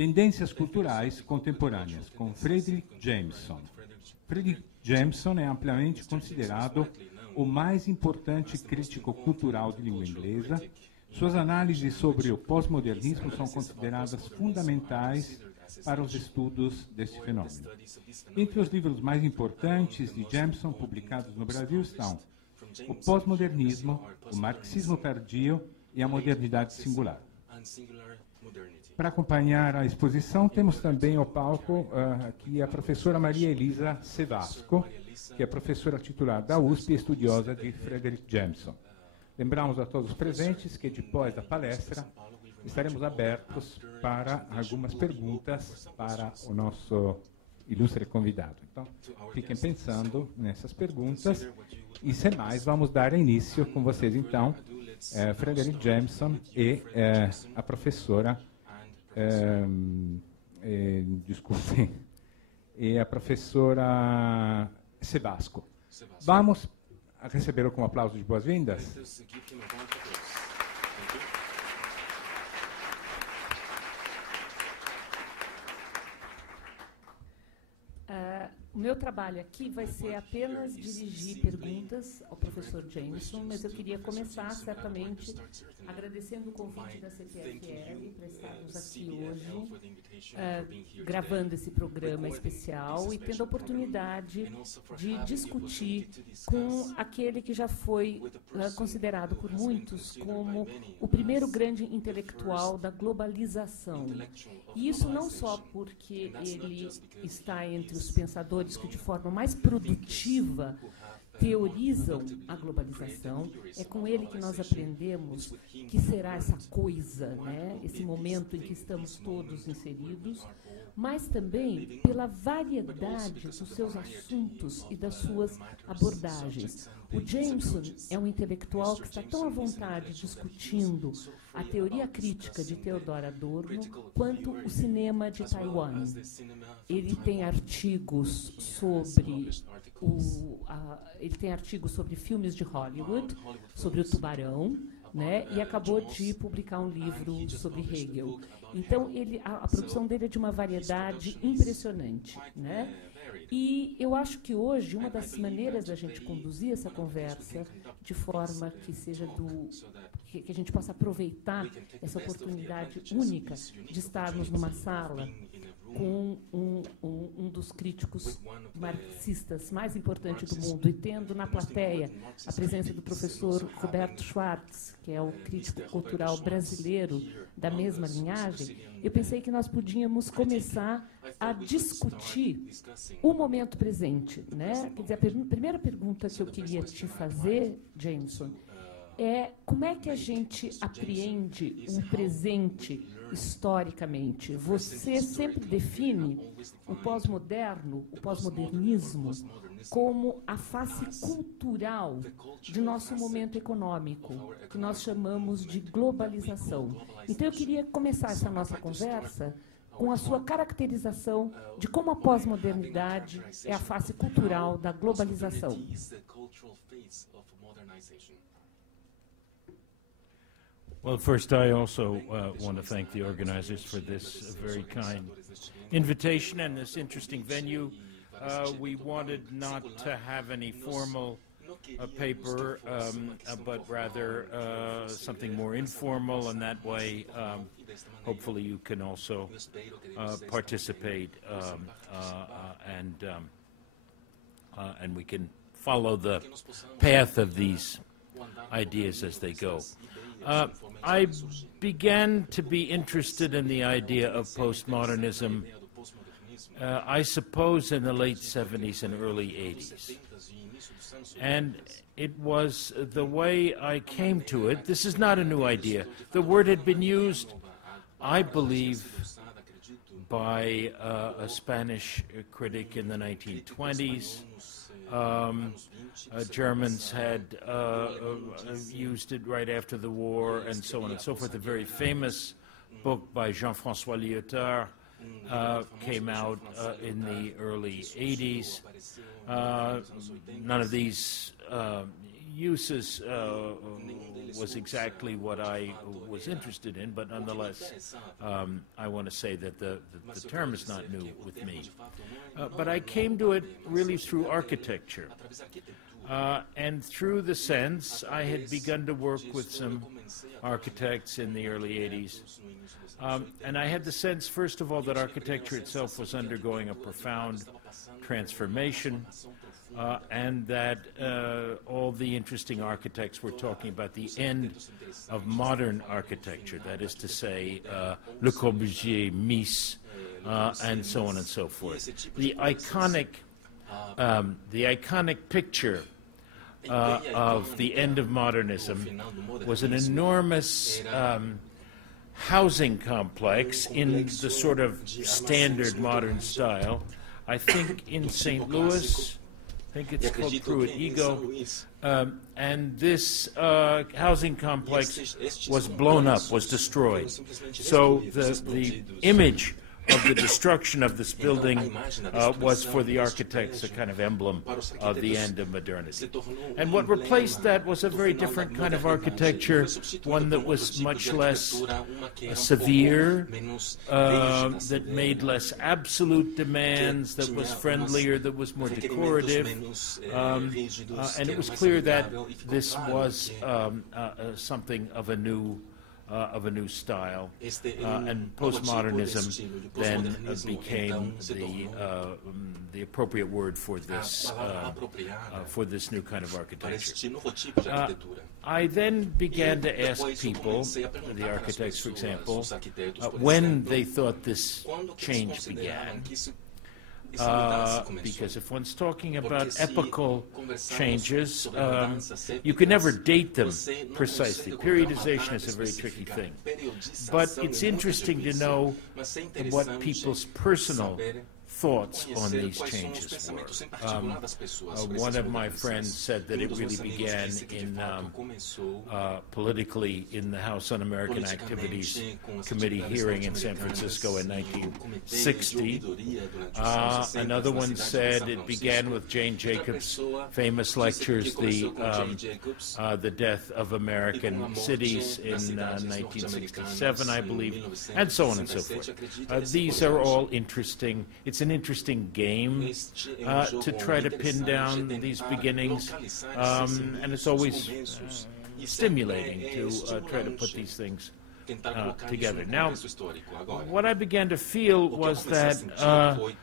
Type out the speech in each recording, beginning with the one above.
Tendências Culturais Contemporâneas, com Fredric Jameson. Fredric Jameson é amplamente considerado o mais importante crítico cultural de língua inglesa. Suas análises sobre o pós-modernismo são consideradas fundamentais para os estudos deste fenômeno. Entre os livros mais importantes de Jameson publicados no Brasil estão o pós-modernismo, o marxismo tardio e a modernidade singular. Para acompanhar a exposição, temos também ao palco aqui a professora Maria Elisa Cevasco, que é professora titular da USP e estudiosa de Fredric Jameson. Lembramos a todos os presentes que, depois da palestra, estaremos abertos para algumas perguntas para o nosso ilustre convidado. Então, fiquem pensando nessas perguntas e, sem mais, vamos dar início com vocês, então, Fredric Jameson e a professora, desculpem, e a professora Cevasco. Vamos recebê-lo com um aplauso de boas-vindas? O meu trabalho aqui vai ser apenas dirigir perguntas ao professor Jameson, mas eu queria começar, certamente, agradecendo o convite da CPFL para estarmos aqui hoje, gravando esse programa especial e tendo a oportunidade de discutir com aquele que já foi considerado por muitos como o primeiro grande intelectual da globalização. E isso não só porque ele está entre os pensadores que de forma mais produtiva teorizam a globalização, é com ele que nós aprendemos que será essa coisa, né? Esse momento em que estamos todos inseridos, mas também pela variedade dos seus assuntos e das suas abordagens. O Jameson é um intelectual que está tão à vontade discutindo a teoria crítica de Theodor Adorno quanto o cinema de Taiwan. Ele tem artigos sobre filmes de Hollywood, sobre o Tubarão, né? E acabou de publicar um livro sobre Hegel. Então, a produção dele é de uma variedade impressionante, né? E eu acho que hoje uma das maneiras da gente conduzir essa conversa de forma que seja que a gente possa aproveitar essa oportunidade única de estarmos numa sala com um dos críticos marxistas mais importantes do mundo e tendo na plateia a presença do professor Roberto Schwartz, que é o crítico cultural brasileiro da mesma linhagem, eu pensei que nós podíamos começar a discutir o momento presente, né? Quer dizer, a primeira pergunta que eu queria te fazer, Jameson, é como é que a gente apreende um presente historicamente? Você sempre define o pós-moderno, o pós-modernismo, como a face cultural de nosso momento econômico, que nós chamamos de globalização. Então, eu queria começar essa nossa conversa com a sua caracterização de como a pós-modernidade é a face cultural da globalização. Well, first, I also want to thank the organizers for this very kind invitation and this interesting venue. We wanted not to have any formal paper, but rather something more informal, and that way, hopefully, you can also participate, and we can follow the path of these ideas as they go. I began to be interested in the idea of postmodernism, I suppose, in the late 70s and early 80s. And it was the way I came to it. This is not a new idea. The word had been used, I believe, by a Spanish critic in the 1920s. Germans had used it right after the war, and so on and so forth. A very famous book by Jean-François Lyotard came out in the early 80s. None of these uses was exactly what I was interested in, but nonetheless, I want to say that the term is not new with me. But I came to it really through architecture. And through the sense, I had begun to work with some architects in the early 80s. And I had the sense, first of all, that architecture itself was undergoing a profound transformation, and that all the interesting architects were talking about the end of modern architecture, that is to say, Le Corbusier, Mies, and so on and so forth. The iconic picture of the end of modernism was an enormous housing complex in the sort of standard modern style. I think in St. Louis, I think it's called Pruitt Ego, and this housing complex was blown up, was destroyed. So the image of the destruction of this building was for the architects a kind of emblem of the end of modernity. And what replaced that was a very different kind of architecture, one that was much less severe, that made less absolute demands, that was friendlier, that was more decorative. And it was clear that this was something of a new style, and postmodernism then became the appropriate word for this new kind of architecture. I then began to ask people, the architects, for example, when they thought this change began. Because if one's talking about epochal changes, you can never date them precisely. Periodization is a very tricky thing. But it's interesting to know what people's personal thoughts on these changes were. One of my friends said that it really began in politically in the House Un-American Activities Committee hearing in San Francisco in 1960. Another one said it began with Jane Jacobs' famous lectures, the death of American cities in 1967, I believe, and so on and so forth. These are all interesting. It's an interesting game to try to pin down these beginnings, and it's always stimulating to try to put these things together. Now, what I began to feel was that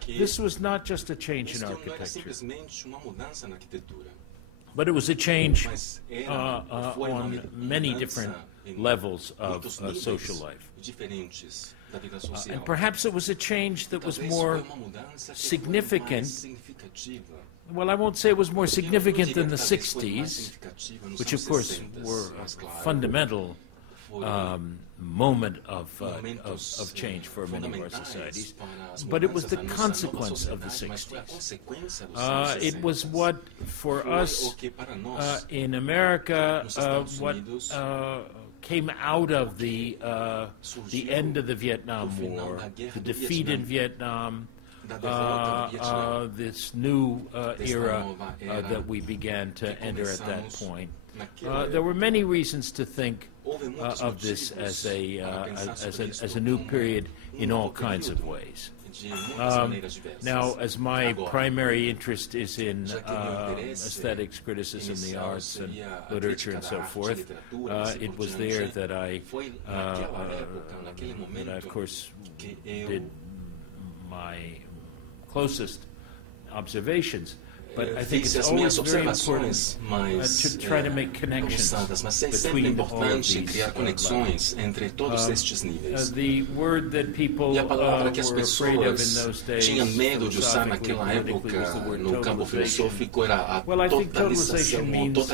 this was not just a change in architecture, but it was a change on many different levels of social life. And perhaps it was a change that was more significant. Well, I won't say it was more significant than the 60s, which of course were a fundamental moment of change for many of our societies, but it was the consequence of the 60s. It was what, for us in America, what came out of the end of the Vietnam War, the defeat in Vietnam, this new era that we began to enter at that point. There were many reasons to think of this as a new period in all kinds of ways. Now, as my primary interest is in aesthetics, criticism, the arts, and literature, and so forth, it was there that I, of course, did my closest observations. But I think it's always very important to try to make connections between all of these levels. The word that people were afraid of in those days, philosophically, politically, was the word totalization. Well, I think totalization means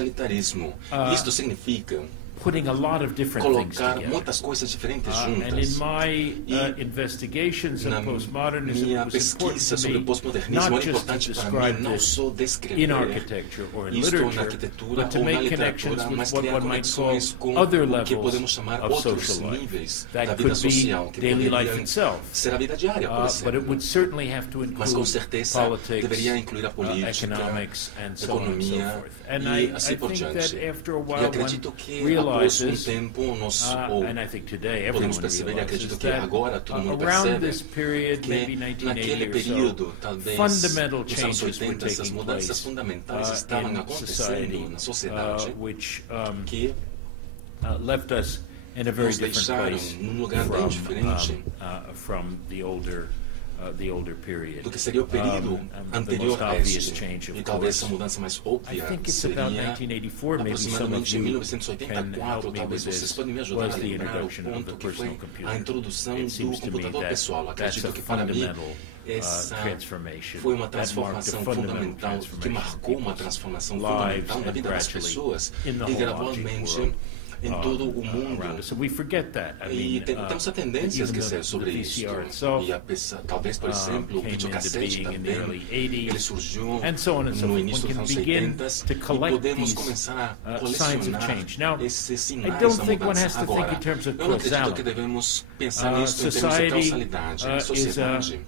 putting a lot of different things colocar together. muitas coisas diferentes And in juntas. my investigations Na of postmodernism, minha it was important pesquisa to sobre o me pós-modernismo not era just to importante para describe mim não this só in descrever architecture or in isto na literature, arquitetura but to ou na make connections literatura, with mas what criar one might call conexões com other o que podemos levels chamar of outros social life. níveis That da vida could be social, que daily life poderiam itself. ser a vida diária, por But it exemplo. would certainly have to Mas com include certeza deveria politics, incluir a política, economics, and so on and so economia forth. And e I assim por think diante. that after a E while acredito one que após realizes, tempo nós ou and I think today podemos everyone perceber, e realizes acredito que that agora todo mundo around percebe this period, maybe que 1980 naquele or so, período, talvez fundamental nos anos changes were 80, essas taking mudanças place fundamentais estavam in acontecendo society, na sociedade which que left us in a very nos different deixaram place num lugar bem diferente from the older period. do que seria o período The anterior most a obvious este. change, E of talvez course, a mudança mais I óbvia think it's about seria 1984, maybe some of aproximadamente em you can 1984, help me talvez with vocês this, podem me ajudar a was the lembrar o introduction of the ponto que foi personal computer. a introdução It do seems to me computador that pessoal. that's Acredito a que para mim fundamental essa transformation. foi uma That marked a transformação fundamental fundamental que transformation marcou in uma people's transformação lives fundamental na and vida das gradually pessoas in the e whole gradualmente object em todo o mundo. around us. So we forget that. I E mean, temos a tendência a even esquecer sobre isso. VCR itself, E talvez, por exemplo, o came into videocassete being in the também, early 80s, ele surgiu and so on and so no forth. início One dos can anos begin 80 to e collect podemos these começar a signs of colecionar change. Now, esses I sinais don't da think one mudança. has to think Agora, in terms of eu não acredito que causality. devemos pensar nisso em termos de Society causalidade. A is sociedade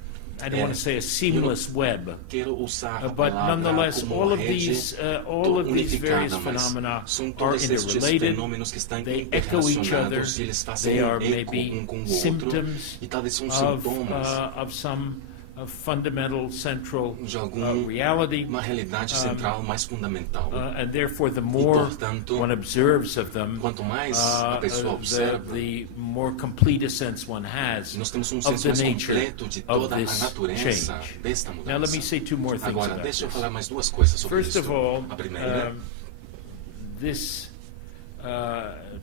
I don't want to say a seamless web, quero usar a but palavra nonetheless, como all of rede these various unificada, mas phenomena são are todos estes interrelated. fenômenos que estão They echo each other. interrelacionados e eles fazem They are eco maybe com o outro symptoms e talvez são of sintomas some fundamental central de alguma reality. realidade central mais fundamental. And therefore, the more portanto, one observes of them, quanto mais a pessoa observa, the more complete a sense one has nós temos of senso the mais nature completo de of toda a this natureza change. desta mudança. Now, let me say two more things Agora, about deixa eu this. falar mais duas coisas sobre First isso. of all, A primeira, this,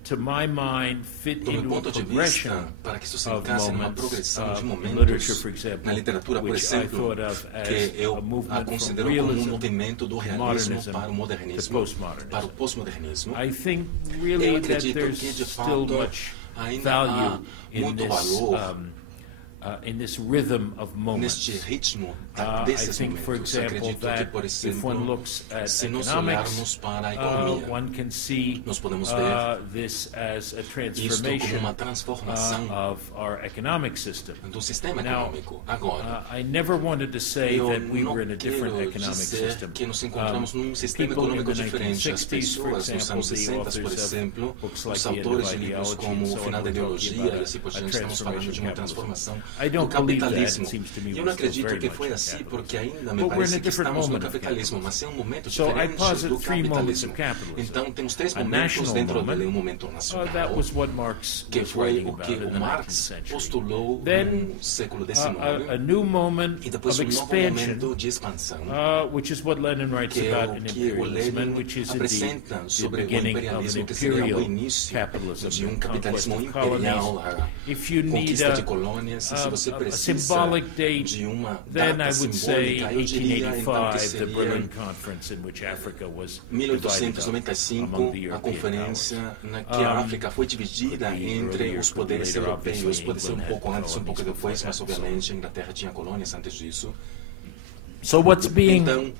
to my mind, fit do meu into a ponto de progression vista, para que isso se of encaixe numa moments progressão de in momentos literature, for example, na literatura, por which I exemplo, thought of as que eu a a movement considero from como realism movimento do realismo modernism para o to modernismo, postmodernism. para o pós-modernismo. I think Eu really that acredito there's que, de still fato, much ainda há value in muito this, valor in this rhythm of moments. neste ritmo I desses think, for momentos. example, Acredito que, that por if one exemplo, looks at se nós economics, olharmos para a economia, one can see nós podemos ver this as a isto como transformation uma transformação of our economic system. do sistema Now, econômico. Agora, I never wanted to say eu that we não were in a different quero economic dizer system. que nos encontramos num sistema People in econômico the diferente. As 1960s, for pessoas nos example, anos the 60, por authors of exemplo, books like os The End of autores de livros Ideology como and so O Final on da were talking Ideologia about e assim por a diante, estamos falando transformation de uma of capitalism. transformação I do don't believe that. capitalismo. It seems to me Eu we're não still acredito very que much foi in assim, capitalism. porque ainda me But we're in a parece que different estamos no moment of capitalismo, mas é um momento So I diferente posit do three moments of capitalismo. capitalism. Então temos três A momentos national dentro moment, dele, um momento that nacional, was what Marx que was foi writing o about que in o the 19th Marx century. postulou Then, no século XIX, a new moment e depois of um novo expansion, momento de expansão, which is what Lenin writes que é about o in que o imperialism, and Lenin which is indeed apresenta the sobre o beginning of an imperialismo, que seria o imperial início capitalism, de the conquest capitalismo of imperial, colonies. a If you need conquista de colônias, e se você a precisa symbolic date, de uma then data I would say simbólica, eu diria então que 1885, the seria Berlin Conference, in which Africa was divided up 1895, among the a European conferência powers. na que a África foi dividida could be entre earlier, os could be poderes later, europeus. obviously, Pode ser um England pouco had antes, um pouco colonies depois, before mas that, obviamente a Inglaterra tinha colônias antes disso. So what's being Então,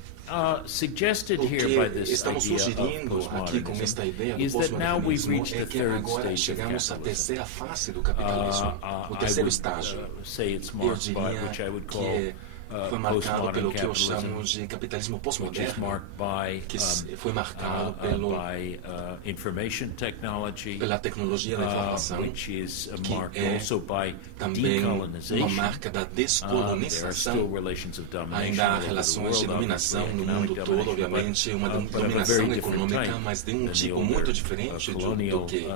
suggested o here by que this estamos idea of sugerindo aqui com postmodernism esta ideia do is that now we've pós-modernismo reached é the que third agora stage of chegamos à capitalism. terceira face do capitalismo, o I terceiro would estágio. say it's Eu marked by diria which I would que call foi marcado postmodern pelo que eu capitalism, chamo de capitalismo which is pós-moderno, marked by que foi marcado information technology, pela tecnologia da informação, which is que marked é also by também uma decolonization. marca da There are still descolonização. relations of domination Ainda há all over the relações de world, dominação obviously, no mundo economic todo, domination, obviamente, uma but of a dominação very different econômica, type mas de um than the tipo older, muito diferente do que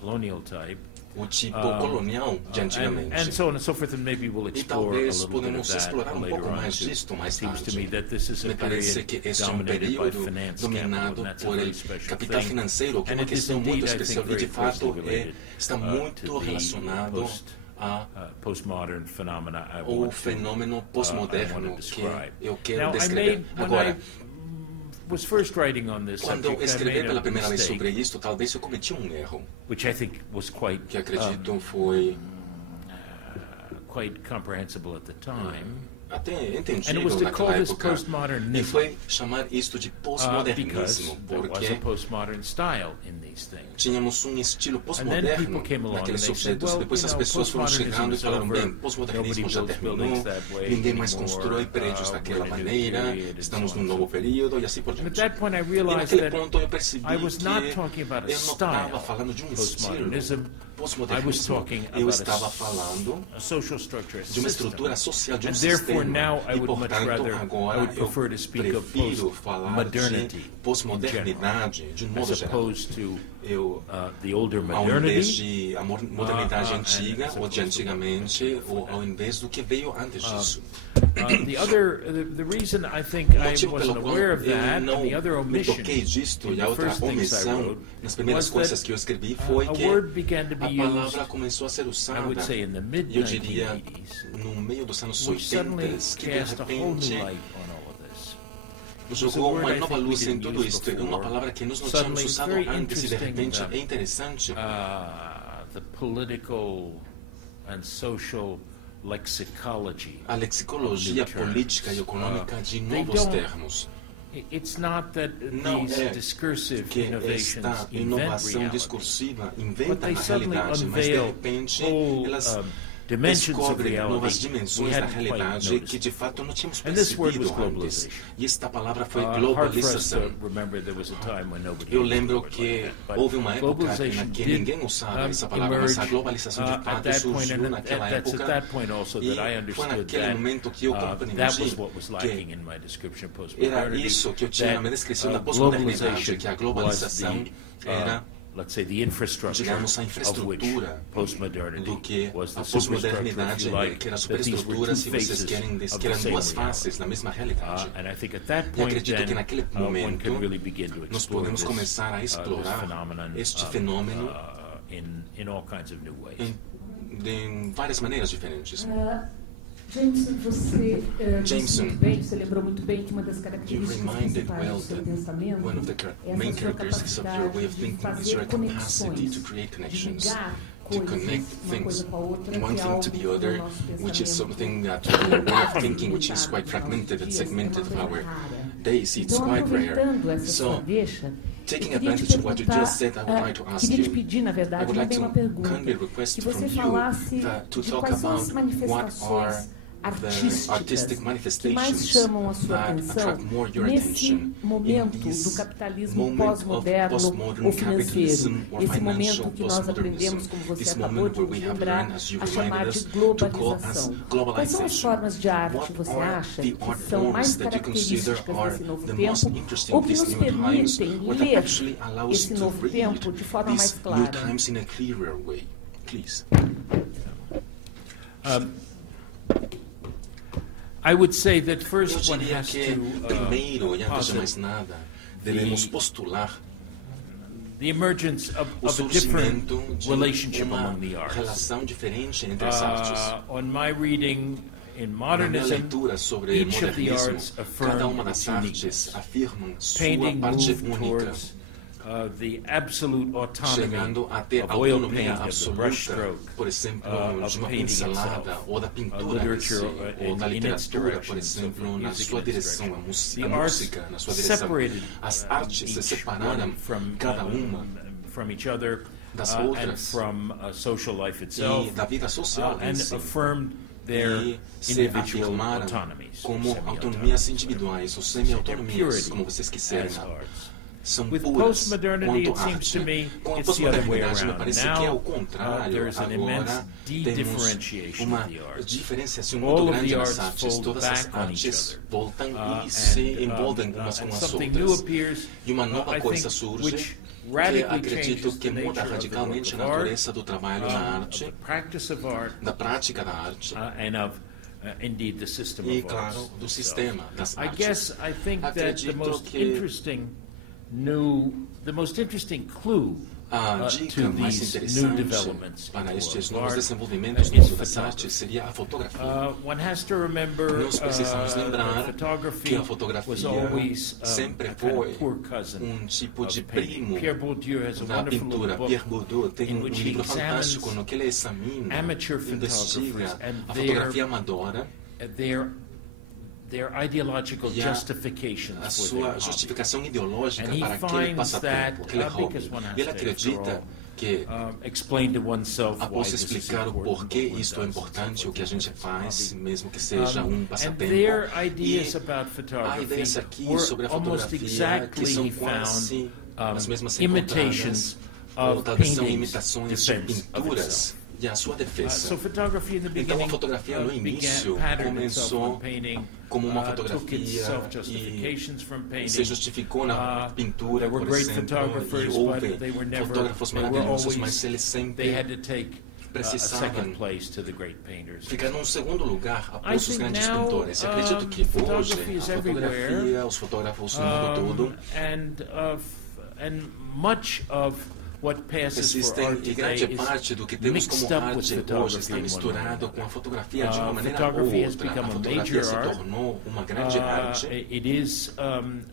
colonial type. o tipo colonial de antigamente. And so on and so forth, and maybe we'll E explore a talvez little bit of podemos that explorar later pouco on. mais Too. disto mais Seems to me tarde. that this is a Me parece period que este é um dominated by período finance dominado capital, and that's a por very el special capital thing. financeiro, que é And uma it is questão muito indeed, I especial think, e de very fato closely related está to muito the relacionado a postmodern phenomena o fenômeno pós-moderno que eu quero Now, descrever. Agora, was first writing on this Quando subject, I escrevi made pela a primeira vez sobre mistake, isso, talvez eu cometi um erro, which I think was que quite acredito foi comprehensible at the time. até And it entendível was to naquela call this época, e postmodernism, foi chamar isto de because pós-modernismo, there was a porque postmodern style in these things. tínhamos um estilo And then people pós-moderno came along and naqueles they said, objetos. well, Depois you as know, pessoas foram chegando e postmodernism is falaram, over. bem, pós-modernismo Nobody já builds terminou, buildings that way ninguém mais anymore. constrói prédios daquela We're in a new maneira, period, and estamos so on num and so novo forth. período e assim por And at diante. that point I E realized naquele that ponto eu percebi I was not que talking about a eu não style, estava falando de um estilo postmodernism. I was pós-modernismo, talking eu about estava falando a social structure, a de uma system. estrutura social, de um And therefore sistema. now I E, would much portanto, rather, I agora would eu prefer to speak of prefiro falar de post-modernity pós-modernidade, de um modo as geral. opposed to Eu, the older ao invés modernity. de a modernidade and antiga as ou de opposed to antigamente, ou ao invés do que veio antes disso. The reason I think O I motivo pelo wasn't qual aware of eu that, não and the other me omission toquei disto, in e a the outra first things I omissão wrote nas primeiras was coisas that que eu escrevi foi a que word began to be a palavra used, começou a ser I usada, would say, in the eu diria, mid-1980s, no meio dos anos which 80, suddenly que de cast a whole new repente light on all of this. jogou uma word I nova think we luz em didn't tudo use isto. É uma before. palavra que nós não Suddenly tínhamos usado very antes e de interesting, repente é interessante. The political and social lexicology. A lexicologia política e econômica de novos termos. It's not that Não these é discursive que innovations esta invent inovação reality, discursiva but inventa they a suddenly realidade, mas de unveil repente whole elas dimensions of descobrem novas reality we dimensões da hadn't quite realidade que noticed. de fato não tínhamos And this word was percebido antes. globalization. E esta palavra foi Hard for us globalização. to remember there was a time when nobody Eu used the lembro word que like that, but houve uma época globalization em que did, ninguém usava essa palavra, mas a globalização de fato surgiu naquela época. At that point also that I E foi understood naquele momento que eu that compreendi was what was lacking que in my description of era postmodernity. isso que eu tinha na minha descrição da pós-modernidade, que a globalização era, let's say, the infrastructure digamos, a of which infraestrutura post-modernity do que was the a superstructure, if pós-modernidade, you like, que era a that these were superestrutura, two se vocês faces querem, of que the eram same duas reality. faces da mesma realidade. And I think at that E point acredito que then, naquele one momento can really begin to nós explore podemos this, começar a this explorar phenomenon, este fenômeno in all kinds of new ways. de várias maneiras diferentes. Jameson, você Jameson, muito bem, você lembrou muito bem que uma das You características reminded principais well do seu that pensamento one of the é main essa sua characteristics of your way of capacidade de thinking is fazer your capacity conexões, to create de connections, ligar to coisas, connect uma things, coisa com a outra, one que é thing algo to the que other, no nosso which is pensamento something that our way of thinking, which is quite fragmented and segmented of our days, it's Então, quite rare. aproveitando essa So, sua deixa, taking eu queria te advantage of what you just said, I would perguntar, like to ask queria te you, pedir, na I verdade, would não like bem to uma pergunta, kindly request que from você you falasse to de talk quais são as about what are manifestações the artistic artísticas que mais manifestations chamam a sua that atenção attract more your nesse attention momento in do this capitalismo moment of pós-moderno postmodern ou financeiro, capitalism or esse momento financial que nós aprendemos, postmodernism, como você this acabou moment de where we have lembrar, learned, as you a chamar reminded de us, to call as globalização. Quais são as globalization. formas de arte What você are acha the que art são mais forms that you consider características are desse novo the most tempo interesting ou of que these nos new times, permitem or that ler actually allow us esse to novo tempo read de forma mais these new clara? times in a clearer way? Please. I would say that Eu first one diria has que, to primeiro, e antes de posit mais nada, devemos postular the emergence o of a different surgimento de relationship uma among the arts. relação diferente entre as artes. On my reading in Na minha modernism, leitura sobre each of the modernismo, arts cada uma affirmed das its artes uniqueness. afirmam sua Painting parte moved única, towards the absolute autonomy chegando a ter of oil autonomia paint, of the absoluta, brushstroke, por exemplo, of de uma painting pincelada, itself, ou da pintura em si, literature ou da in its literatura, por direction, so exemplo, for na music sua in its direção, direction. a The arts música na sua direção. separated As artes se each separaram, one from, cada uma from each other das and outras, from social life itself, e da vida social em and si, affirmed their e se individual afirmaram autonomies, como semi-autonomies, autonomias individuais ou semi-autonomias, purity como vocês quiserem. as arts. São With puras post-modernity, quanto it seems to me arte. Com a it's the other way pós-modernidade, me around. parece que é Now, o contrário. there's an immense Agora temos de-differentiation uma of the arts. diferenciação All muito of grande the nas arts artes. fold Todas as back on each artes other. voltam e se envolvem umas com And as something new outras. appears, E uma nova I coisa think, surge which que radically acredito changes que the muda nature of the radicalmente a work of art, natureza do trabalho na of arte, the practice of art, da prática da arte and of indeed the system e, of claro, arts. do itself. sistema das I artes. guess I think that the Acredito most que interesting clue A dica to mais these new interessante developments para in estes the novos art desenvolvimentos no is mundo das artes photography. seria a fotografia. One has to remember Nós precisamos lembrar that photography que a was fotografia always sempre a kind foi of poor cousin tipo de of painting. primo Pierre Bourdieu has a da wonderful pintura. little Pierre book Bourdieu tem in which he livro fantástico examines no que ele examina, amateur investiga photographers and a fotografia amadora their ideological e justifications a for sua their hobby. justificação ideológica And he para aquele finds passatempo, aquele that, hobby. because one has E ele to, acredita after all, que explain to oneself why após this is explicar o important, porquê what one isto é does, importante, o que a gente faz, hobby. mesmo que seja And passatempo. their ideas E about há photography ideias aqui were sobre a almost fotografia que exactly são found quase as mesmas imitations ou of talvez são paintings' imitações de defense of pinturas itself. e a sua defesa. So photography in the Então a beginning fotografia no início patterned itself começou on painting, como uma took its fotografia self-justifications from e painting. se justificou na pintura, There were por great exemplo, e photographers, houve but they were never, fotógrafos they were maravilhosos, always, mas eles they sempre had to take a precisavam second place to the great painters. ficar num segundo lugar I após os think grandes now, pintores. E acredito que photography hoje is a everywhere, fotografia, os fotógrafos no mundo todo, and much of what passes for existem art e today grande is parte do que temos mixed como up with arte hoje photography está in one way or misturado com a fotografia de uma maneira ou photography has outra. become A a fotografia major se art. tornou uma grande arte It is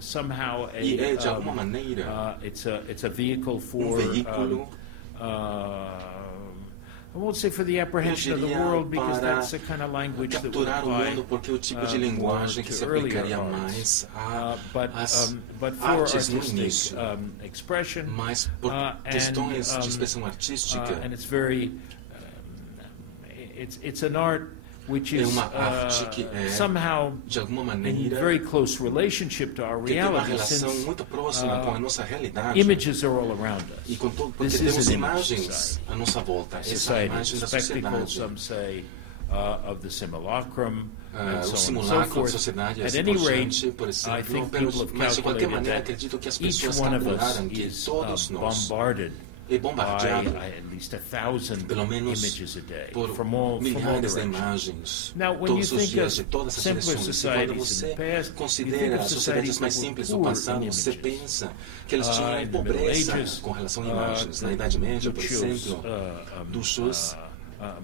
somehow a e é de alguma maneira it's a vehicle for veículo I won't say for the apprehension of the world because para that's the kind of language that would capturar o apply mundo, porque é o tipo de linguagem que se aplicaria mais às but for artes no artistic início, expression, mas por questões de expressão artística. and it's very it's an art which É is uma arte que é, somehow de alguma in maneira, very close relationship to our que tem uma reality, relação since muito próxima com a nossa realidade. images are all around us. E porque This is temos an image imagens society. à nossa volta. Essa é a Society, imagem da spectacle, sociedade. some say, of the simulacrum, and O so on and so simulacro da forth. sociedade, At assim any por rate, diante, por I exemplo, think pelos, people have mas de qualquer calculated maneira that acredito que as each pessoas one of us calcularam que is todos nós bombarded é by bombardeado at least 1,000 pelo menos images a day por from all milhares de directions. imagens Now, when todos you os think dias of de todas as simpler direções. E quando societies você in the past, you think considera of as sociedades societies mais that were simples do poor in passado, você images. pensa que eles tinham In the pobreza Middle Ages, com relação a imagens. Na Idade Média, por exemplo, dos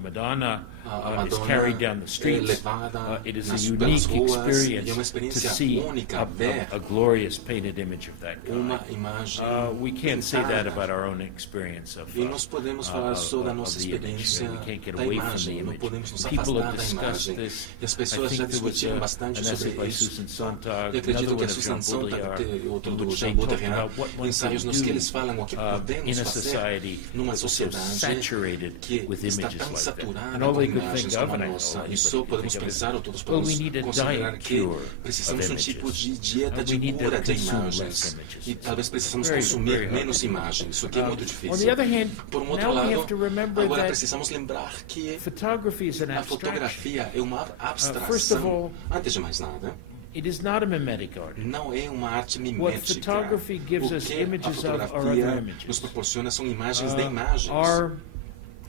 Madonna a is Madonna carried down the é streets. levada It is a pelas unique ruas, e é uma experience to experiência see única ver a glorious painted image of that kind. uma imagem We can't say that pintada. about our own experience of, E nós podemos falar sobre a nossa of the image. experiência We can't get da away from the imagem, não image. podemos nos People afastar have da discussed imagem. this. E as I pessoas já think there was discutiram bastante an sobre essay by isso. Susan Sontag, Eu acredito another que a one of Susan Jean Sontag Baudrillard, e outro in do which Jean they talked Baudrillard, about what one ensaios can nos que do eles falam o que in podemos a fazer society numa that's so sociedade saturated que with está images tão like that. saturada And all com they could imagens think of, como a and I know nossa. anybody Isso can podemos think of it, pensar, ou todos well, we podemos need a considerar diet que cure precisamos of de um tipo images. de dieta de We need to cura de consume imagens. less images. E talvez precisamos Very, consumir very hard. menos imagens. Isso aqui é muito On difícil. the other hand, Por um outro now we lado, have to remember agora that precisamos lembrar que photography is an a abstraction. fotografia é uma First of abstração. all, Antes de mais nada, it is not a mimetic art. não é uma arte What mimética. photography gives O us que a images of are other fotografia images. nos proporciona são imagens de imagens.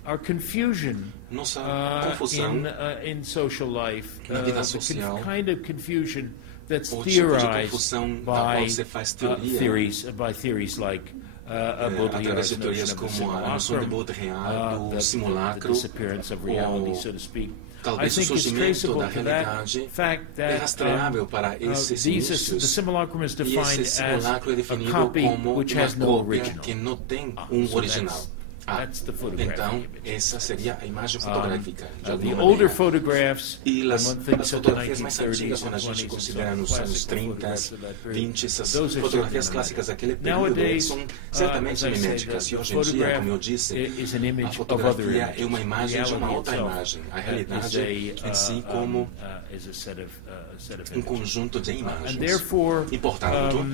Our confusion Nossa confusão in social life, na vida the social, kind of confusion that's o tipo de theorized confusão da qual by você faz teoria, theories like através de Baudrillard's teorias notion of the como a noção de simulacrum, Baudrillard, do the simulacro, disappearance of reality, ou so to speak. I talvez o think it's surgimento traceable da to that realidade fact é that rastreável para esses inícios. the simulacrum is E defined esse as simulacro é a definido copy como which uma has no cópia original. que não tem So original. that's the photographic Então, image. essa seria a imagem fotográfica. De The alguma older maneira. photographs, E when as one thinks of the fotografias mais 1930s antigas, and quando a gente 20s, considera and nos some anos classical 30, photographs of that period, 20, essas those are fotografias certainly clássicas daquele mimetic. período Nowadays, são certamente as I say, miméticas. E the hoje em dia, photograph como eu disse, is an a image of other fotografia images. é uma imagem de uma Reality outra itself imagem. A is realidade em si como is a set of um images. conjunto de And imagens. therefore, E, portanto,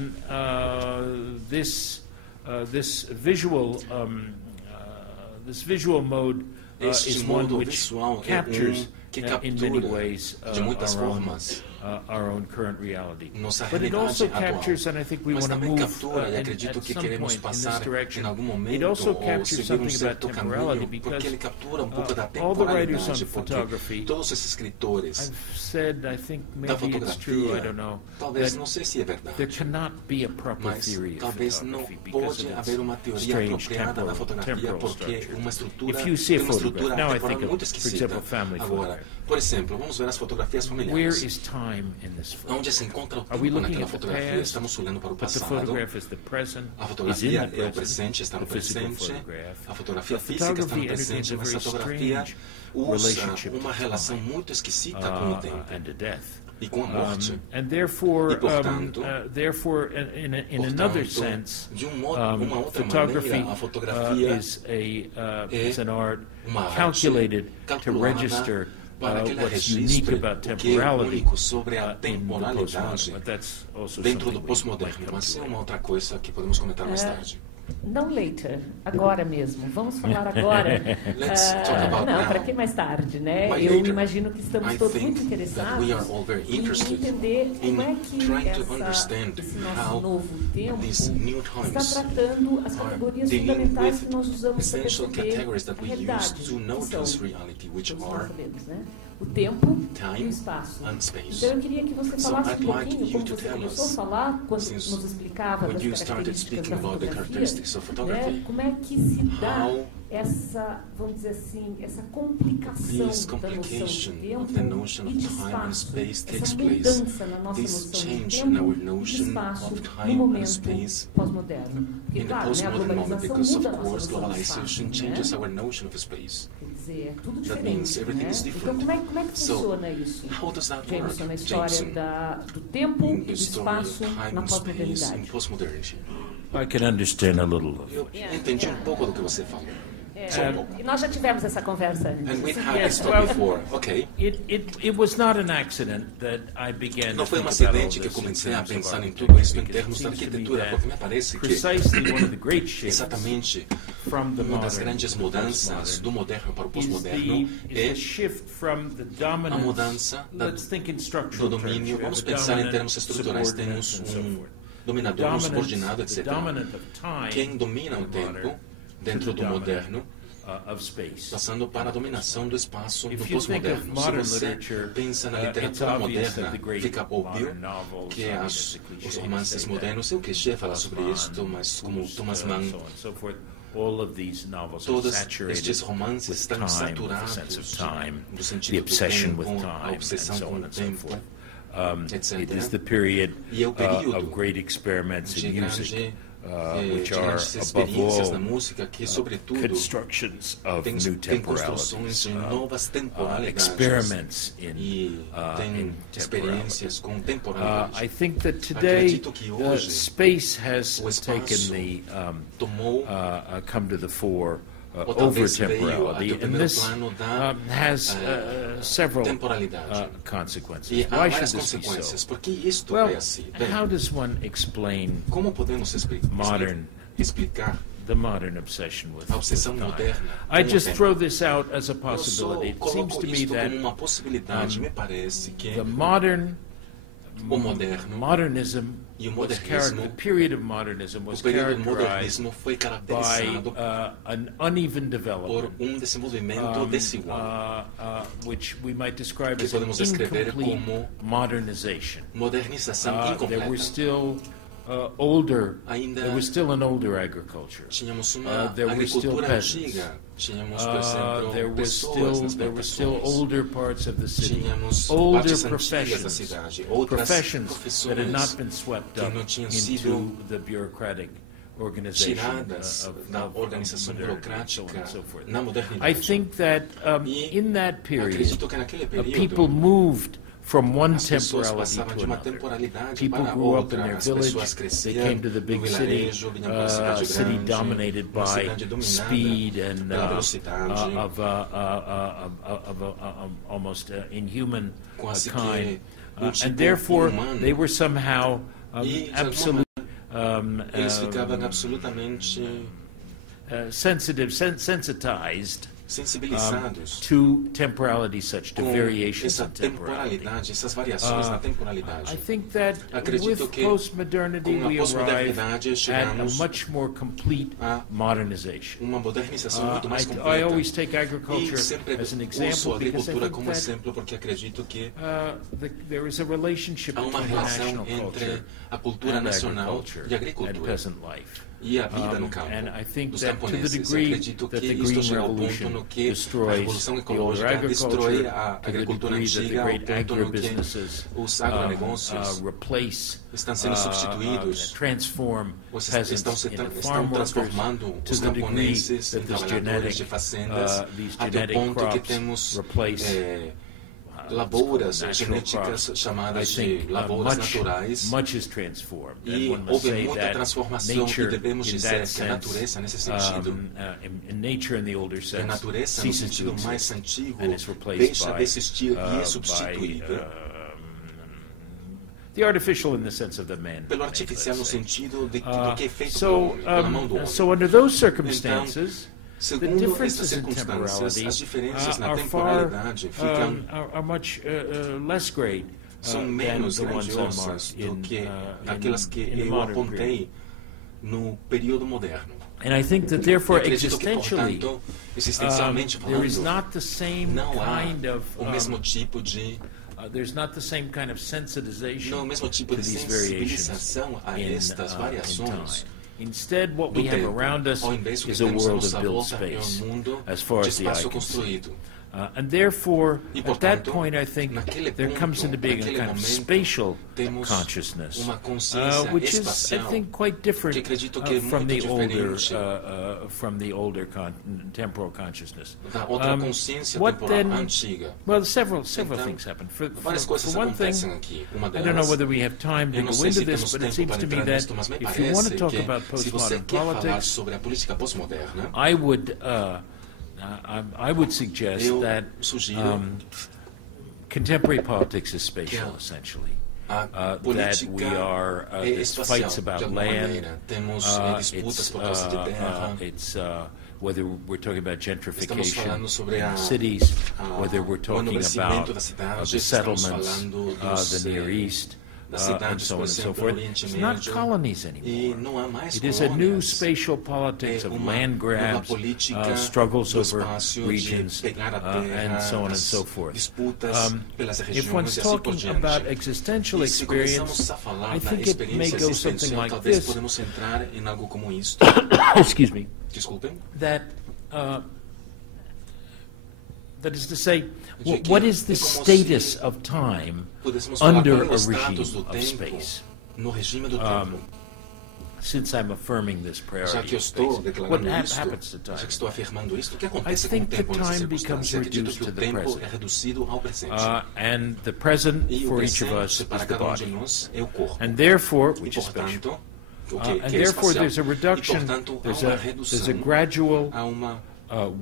this visual mode este is one modo which visual é captures que in many captura ways de muitas our own formas our own current reality. Nossa But it realidade also atual. captures, and I think we Mas want to também move captura, e at acredito que some queremos point in passar this direction. em algum It momento also ou captures seguir something certo about temporality caminho, porque because ele captura pouco da all the writers on temporalidade, photography, porque todos esses escritores I've said, I think da maybe it's true, I fotografia, don't know, talvez that não sei se é there verdade, cannot be a proper mas theory of talvez não photography because pode of haver uma its teoria strange apropriada da fotografia, temporal porque structure. uma estrutura If you see a tem uma estrutura photograph, now I temporal think muito of, for esquisita. example, family Agora, photograph. por exemplo, vamos ver as fotografias Where familiares. is time in this photo? Onde se encontra o Are we tempo looking naquela at the fotografia? past? Estamos olhando para o But the passado. photograph is the present, A is in fotografia the é o presente, está no the physical presente. photograph. A fotografia The física está no photography presente, entertains a mas a very fotografia strange usa relationship uma to relação time, muito esquisita com o tempo and to death. e com a morte. And therefore, E, portanto, in another sense, de uma outra photography maneira, a fotografia is an art uma calculated arte to register para que ela what's unique registre about o que é temporality único sobre a in the temporalidade postmodern. But that's also dentro do something we might pós-moderno. come Mas to é later. uma outra coisa que podemos comentar mais tarde. Não later, agora mesmo. Vamos falar agora. Let's talk about não, now. para que mais tarde, né? Why Eu later? imagino que estamos I todos think muito that interessados we are all very em interested entender como é in que trying to understand esse nosso how novo tempo these new está times tratando as are categorias dealing fundamentais with que nós usamos para essential perceber categories that a we realidade, use to que notice são, reality, which todos nós are sabemos, né? O tempo e o time espaço. and space. Então eu queria que você So falasse I'd um like pouquinho you como to você tell começou a us, falar quando since nos explicava when das you started características speaking da about the fotografia, characteristics of photography, né? Como é que se dá how essa, vamos dizer assim, essa complicação this da noção complication de tempo of the notion e of de time and espaço, space takes essa place, mudança na nossa this noção de change in tempo our e de notion espaço of no time and momento space pós-moderno. Porque, in the claro, né, a postmodern moment, globalização because muda of a nossa course noção de espaço, globalization né? changes our notion of space. Quer dizer, é tudo That means diferente, everything né? is different. Então, como é que So, funciona isso? How does that Jameson, na work, história Jameson? do tempo In e do the story of espaço time na and space in pós-modernidade. postmodernity. I can understand a little of Eu entendi um pouco do que você falou. Só um pouco. E nós já tivemos essa conversa antes. And we've had Yes, this well, talk before. Okay. It was not an accident that I began Não to foi think um about all acidente que eu this in comecei a terms of pensar em architecture, tudo isso em because it termos da seems to me arquitetura, that porque me parece que precisely one of the great shifts exatamente from the uma das modern grandes to the mudanças postmodern do moderno para o is pós-moderno the é shift from the a dominance. mudança Let's think in do structural terms. domínio. We have Vamos a pensar em dominant, termos estruturais. subordinate, Temos and so forth. dominador, um subordinado, The etc. dominant of time Quem domina o in the modern tempo dentro to do the dominant, moderno, of space. passando para a dominação do espaço do If you think of pós-moderno. modern Se você literature, pensa na it's literatura obvious that moderna, the great fica óbvio modern novels, que I mean, it's a os cliché to romances say modernos, é o clichê falar sobre isto, mas como Thomas Mann, so on and so forth, all of these novels are todos saturated estes romances with estão time, saturados the sense of time, do the sentido do obsession with tempo, a time, and obsessão so com on o and so tempo, forth. etc. It is the period E é o período of great experiments de in music, grandes which are, grandes above experiências na all, música que, sobretudo, constructions of tem new construções temporalities, de novas temporalidades experiments in e tem experiências com temporalidade. I think that today Acredito que hoje space has o espaço taken the tomou come to the fore ou over talvez veio temporality, ao and primeiro this plano da has several temporalidade. consequences. E há Why should várias this be consequências. so? Por que isto Well, é assim? Bem, how does one explain como podemos explicar the modern obsession with a obsessão time? moderna? I com o just tempo? throw this out as a Eu só possibility. It seems coloco to me isto that como uma possibilidade. Me parece que the modernism o moderno e o was modernismo, the period of modernism o was período do characterized modernismo foi by caracterizado an uneven por development, desenvolvimento desigual, which we might describe que as an podemos descrever incomplete como modernization. modernização There were incompleta. still Ainda there was still an older agriculture. Tínhamos uma there were still agricultura peasants. antiga. Tínhamos, por exemplo, There were still pessoas. older parts of the city, Tínhamos older partes antigas da professions, cidade, outras professions that had not profissões been swept que up não tinham into sido the bureaucratic organization tiradas da organização modernity, so on burocrática and so forth. na I modernidade. think that E in that period, acredito que naquele people período moved from one as pessoas temporality passavam de to uma another. temporalidade People para grew up in outra. their As village, pessoas they cresciam came to the no big city, vilarejo, vinham para a cidade city grande, dominated uma by cidade dominada speed and pela velocidade, of almost inhuman quase kind, que and therefore humano. they were somehow E, de alguma absolutely eles ficavam absolutamente sensitized sensibilizados to temporality, such to com variations essa in temporality. temporalidade, essas variações na temporalidade. I think that Acredito with que post-modernity com a we arrive pós-modernidade at a chegamos much more complete modernization. uma modernização muito mais I completa. always take E agriculture sempre as an uso example a because I agricultura think como that exemplo porque acredito que there is a relationship há uma between the relação national culture entre a cultura and nacional agriculture e a and agricultura peasant life. e a vida no campo And I think dos that to the camponeses. degree Acredito that que the isto Green chega ao ponto Revolution no que a destroys revolução the older ecológica destrói agriculture, a to the agricultura degree that the antiga, ao great ponto no que agribusinesses os agronegócios replace estão sendo substituídos, transform peasants estão into farm workers, transformando to os the degree camponeses that em these trabalhadores genetic, de fazendas, these até o genetic ponto que crops temos replace lavouras natural genéticas crops. chamadas I de think lavouras naturais. much is transformed. E And one must houve say muita that transformação e nature, devemos in dizer that que a sense, natureza, nesse sentido, in nature in the older a sense, natureza, no ceases to sentido mais exist antigo, and is replaced deixa by, de existir e é substituída the artificial in the sense of the man. pelo artificial no sentido de do que é feito So, pela mão do homem. so under those circumstances, the Segundo estas differences in circunstâncias, temporality as diferenças na are far temporalidade ficam are much less great são than menos the ones I grandiosas marked do que aquelas que in the eu modern apontei period. no período moderno. And I think that therefore Acredito que, existentially, portanto, existencialmente there is falando, not the same não há kind of o mesmo tipo de there's not the same kind of sensitization não o mesmo tipo to de these variations sensibilização a estas in variações time. Instead, what do we have tempo. around us Ao invés do que is a temos à world nossa of built volta é space, mundo as far de as the eye espaço can see. construído. And therefore, E, at that portanto, point, I think naquele there ponto, comes into being a naquele kind of momento, spatial temos consciousness, uma consciência which is, I espacial think, quite different que acredito que é from muito the older, diferente from the older temporal consciousness. da outra consciência What temporal then? antiga. Well, several Então, things happen. Várias coisas For one thing, acontecem aqui. Uma I delas, don't know whether we have time to eu não go sei into se this, temos but it tempo seems para to me entrar that nisto, mas me if you want to parece talk que about se você postmodern quer falar politics, sobre a política pós-moderna, I would suggest eu that sugiro contemporary politics is que spatial, essentially. a That política we are é there's espacial, fights de about alguma land. maneira. Temos disputas por causa de terra. It's whether we're talking about Estamos gentrification falando sobre in a cities, whether we're o talking enobrecimento about das cidades, the estamos settlements, falando the Near East, das and cidades, so on por and so exemplo, forth. no Oriente It's not Médio, colonies e anymore. não há mais It is a new colônias. spatial politics É of uma land nova grabs, política struggles do over espaço, regions, de pegar a terra, and so on and as so forth. disputas pelas If regiões one's e assim por talking diante. about existential E se começamos experience, a falar I da think it may experiência go something existencial, like talvez this. podemos entrar em algo como isto. Excuse me. Desculpem. That is to say, De que what is the é como status se of time pudéssemos falar under qual é a o status regime do of tempo space? no regime do tempo. Since I'm affirming this Já priority que eu of estou space, what declarando isto, happens to já time? que estou afirmando isto, o que I acontece com o think the tempo nessa time becomes circunstância? Acredito reduced que to o the tempo present. é reduzido ao presente. And the present E o for each of us presente is para the cada de body. nós é o corpo. And therefore, E which is spatial. portanto, o And que é therefore espacial. there's a reduction, E portanto, há there's uma a redução, gradual há uma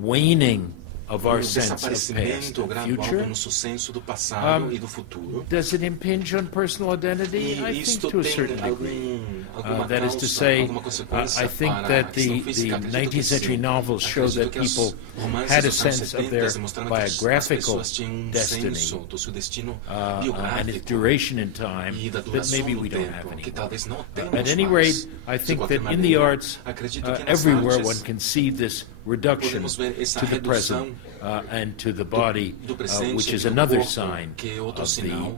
waning of our sense of past desaparecimento and gradual do future. nosso senso do passado e do futuro. Does it impinge on personal identity? E I think isto to a tem certain degree. alguma That is to causa, say, alguma consequência I think para a that questão the física. Acredito que 19th century sim. novels show Acredito that que os people romances had a dos anos sense of 70 their demonstraram que as biographical pessoas tinham destiny senso do seu destino and its biográfico duration in time e da that duração maybe do we don't have tempo, que anymore. talvez não temos At any mais. rate, I De think qualquer that in the maneira, arts, acredito que nas everywhere artes one can see this reduction podemos ver essa to the redução present and to the body, do presente which is e do another corpo, sign que é outro of the sinal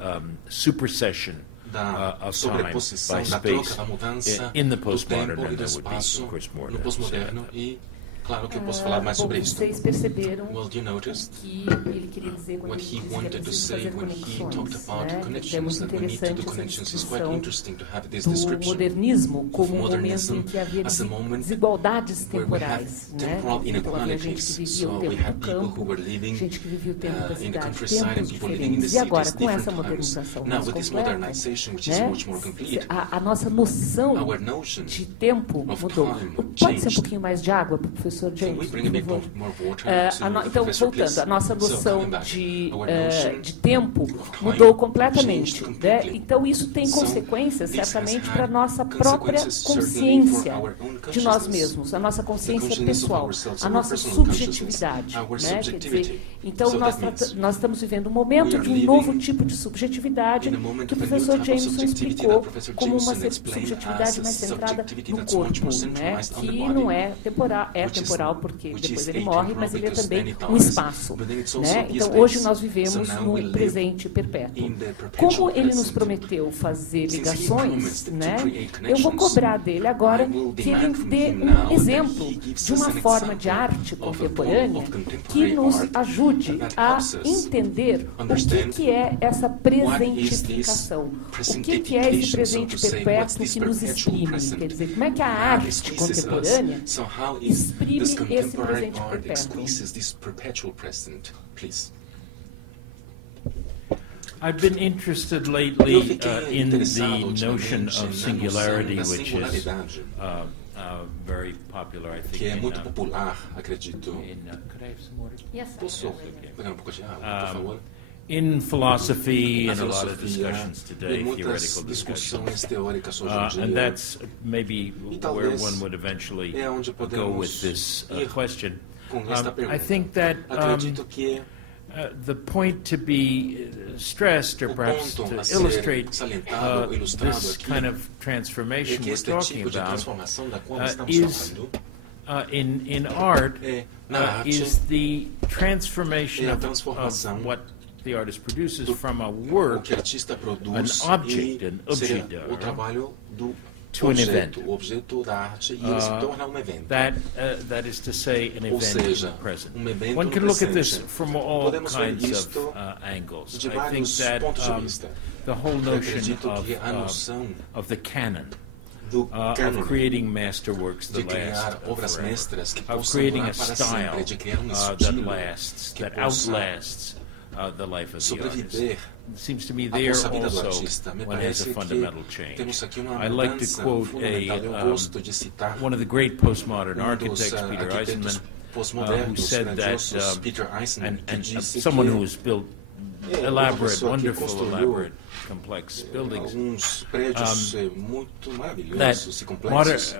supersession da of time sobreposição, by da troca, space da mudança in the do postmodern, tempo e and do I would be, espaço of course, more no to say pós-moderno. about that. E claro que eu posso falar mais sobre isso. Vocês perceberam Well, you noticed que ele queria dizer quando what ele he disse que é wanted to preciso say fazer when he talked conexões, about né? É connections, muito that we need to do interessante essa connections. It's quite descrição interesting to have this do description modernismo como um momento modernism em que havia as a moment desigualdades where we have temporais, né? temporal Então havia gente inequalities. que vivia So o we tempo have do people who campo, were living gente que vivia o tempo da in the cidade, countryside and tempos people living in the diferentes. E agora, cities, com essa different times. modernização Now, mais with this completa, modernization, which is né? much more complete, A nossa noção our notion de tempo of mudou. time Pode ser um changed. pouquinho mais de água, professor? professor James, por favor. Então, voltando, a nossa noção de tempo mudou completamente, né? Então, isso tem consequências, certamente, para a nossa própria consciência de nós mesmos, a nossa consciência pessoal, a nossa subjetividade, né? Quer dizer, então, nós estamos vivendo um momento de um novo tipo de subjetividade que o professor Jameson explicou como uma subjetividade mais centrada no corpo, né? Que não é temporal porque depois ele morre, mas ele é também um espaço, né? Então, hoje nós vivemos num presente perpétuo. Como ele nos prometeu fazer ligações, né? Eu vou cobrar dele agora que ele dê um exemplo de uma forma de arte contemporânea que nos ajude a entender o que é essa presentificação, o que é esse presente perpétuo que nos exprime, quer dizer, como é que a arte contemporânea exprime esse presente perpétuo. I've been interested lately in the notion of singularity, which is very popular, I think. Que é muito popular, acredito. Could I have some water? Yes, Posso pegar um pouco de água, por favor? In philosophy and a lot of discussions today, theoretical discussões discussions, teóricas hoje em dia. and that's maybe where one would eventually go with this question. I think that Acredito que the point to be stressed, or perhaps to illustrate this kind of transformation we're talking about, is in art is the transformation of what the artist produces from a work, an object, an objet to an event. O objeto da arte e ele se torna evento. That is to say, an event seja, in the present. Evento One can no look at presente. this from all Podemos kinds ver of angles. de I think vários that pontos de vista. the whole notion acredito que a noção of the canon, do of creating masterworks de that criar last obras forever, mestras que of possam creating durar a para style sempre, de criar that estilo lasts, que that possa outlasts the life of the artist. sobreviver. It seems to me A there nossa vida do also artista. Me one has parece a fundamental que change. temos aqui uma I like to mudança quote fundamental. Eu gosto de citar one of the great postmodern dos architects, Peter arquitetos Eisenman, who pós-modernos, said that grandiosos, Peter Eisenman, que and disse someone que who has built uma elaborate, pessoa que wonderful, construiu elaborate, complex buildings, alguns prédios muito that maravilhosos e modern complexos.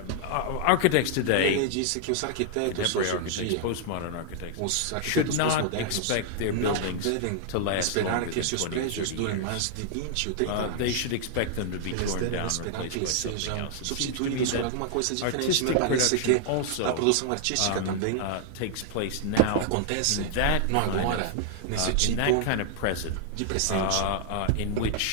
architects Ele today, disse que os arquitetos contemporary hoje em architects, dia, postmodern architects, os should arquitetos not pós-modernos expect their não buildings devem to last esperar longer que than esses 20, prédios 30 durem years. mais de 20 ou 30 They anos. should expect them to be Eles torn devem down and esperar replaced que by eles something sejam else. It seems to me substituídos por that alguma coisa diferente. Me artistic parece que production also a produção artística também takes place now acontece in that no kind agora, of, nesse in tipo that kind of present, de presente, in which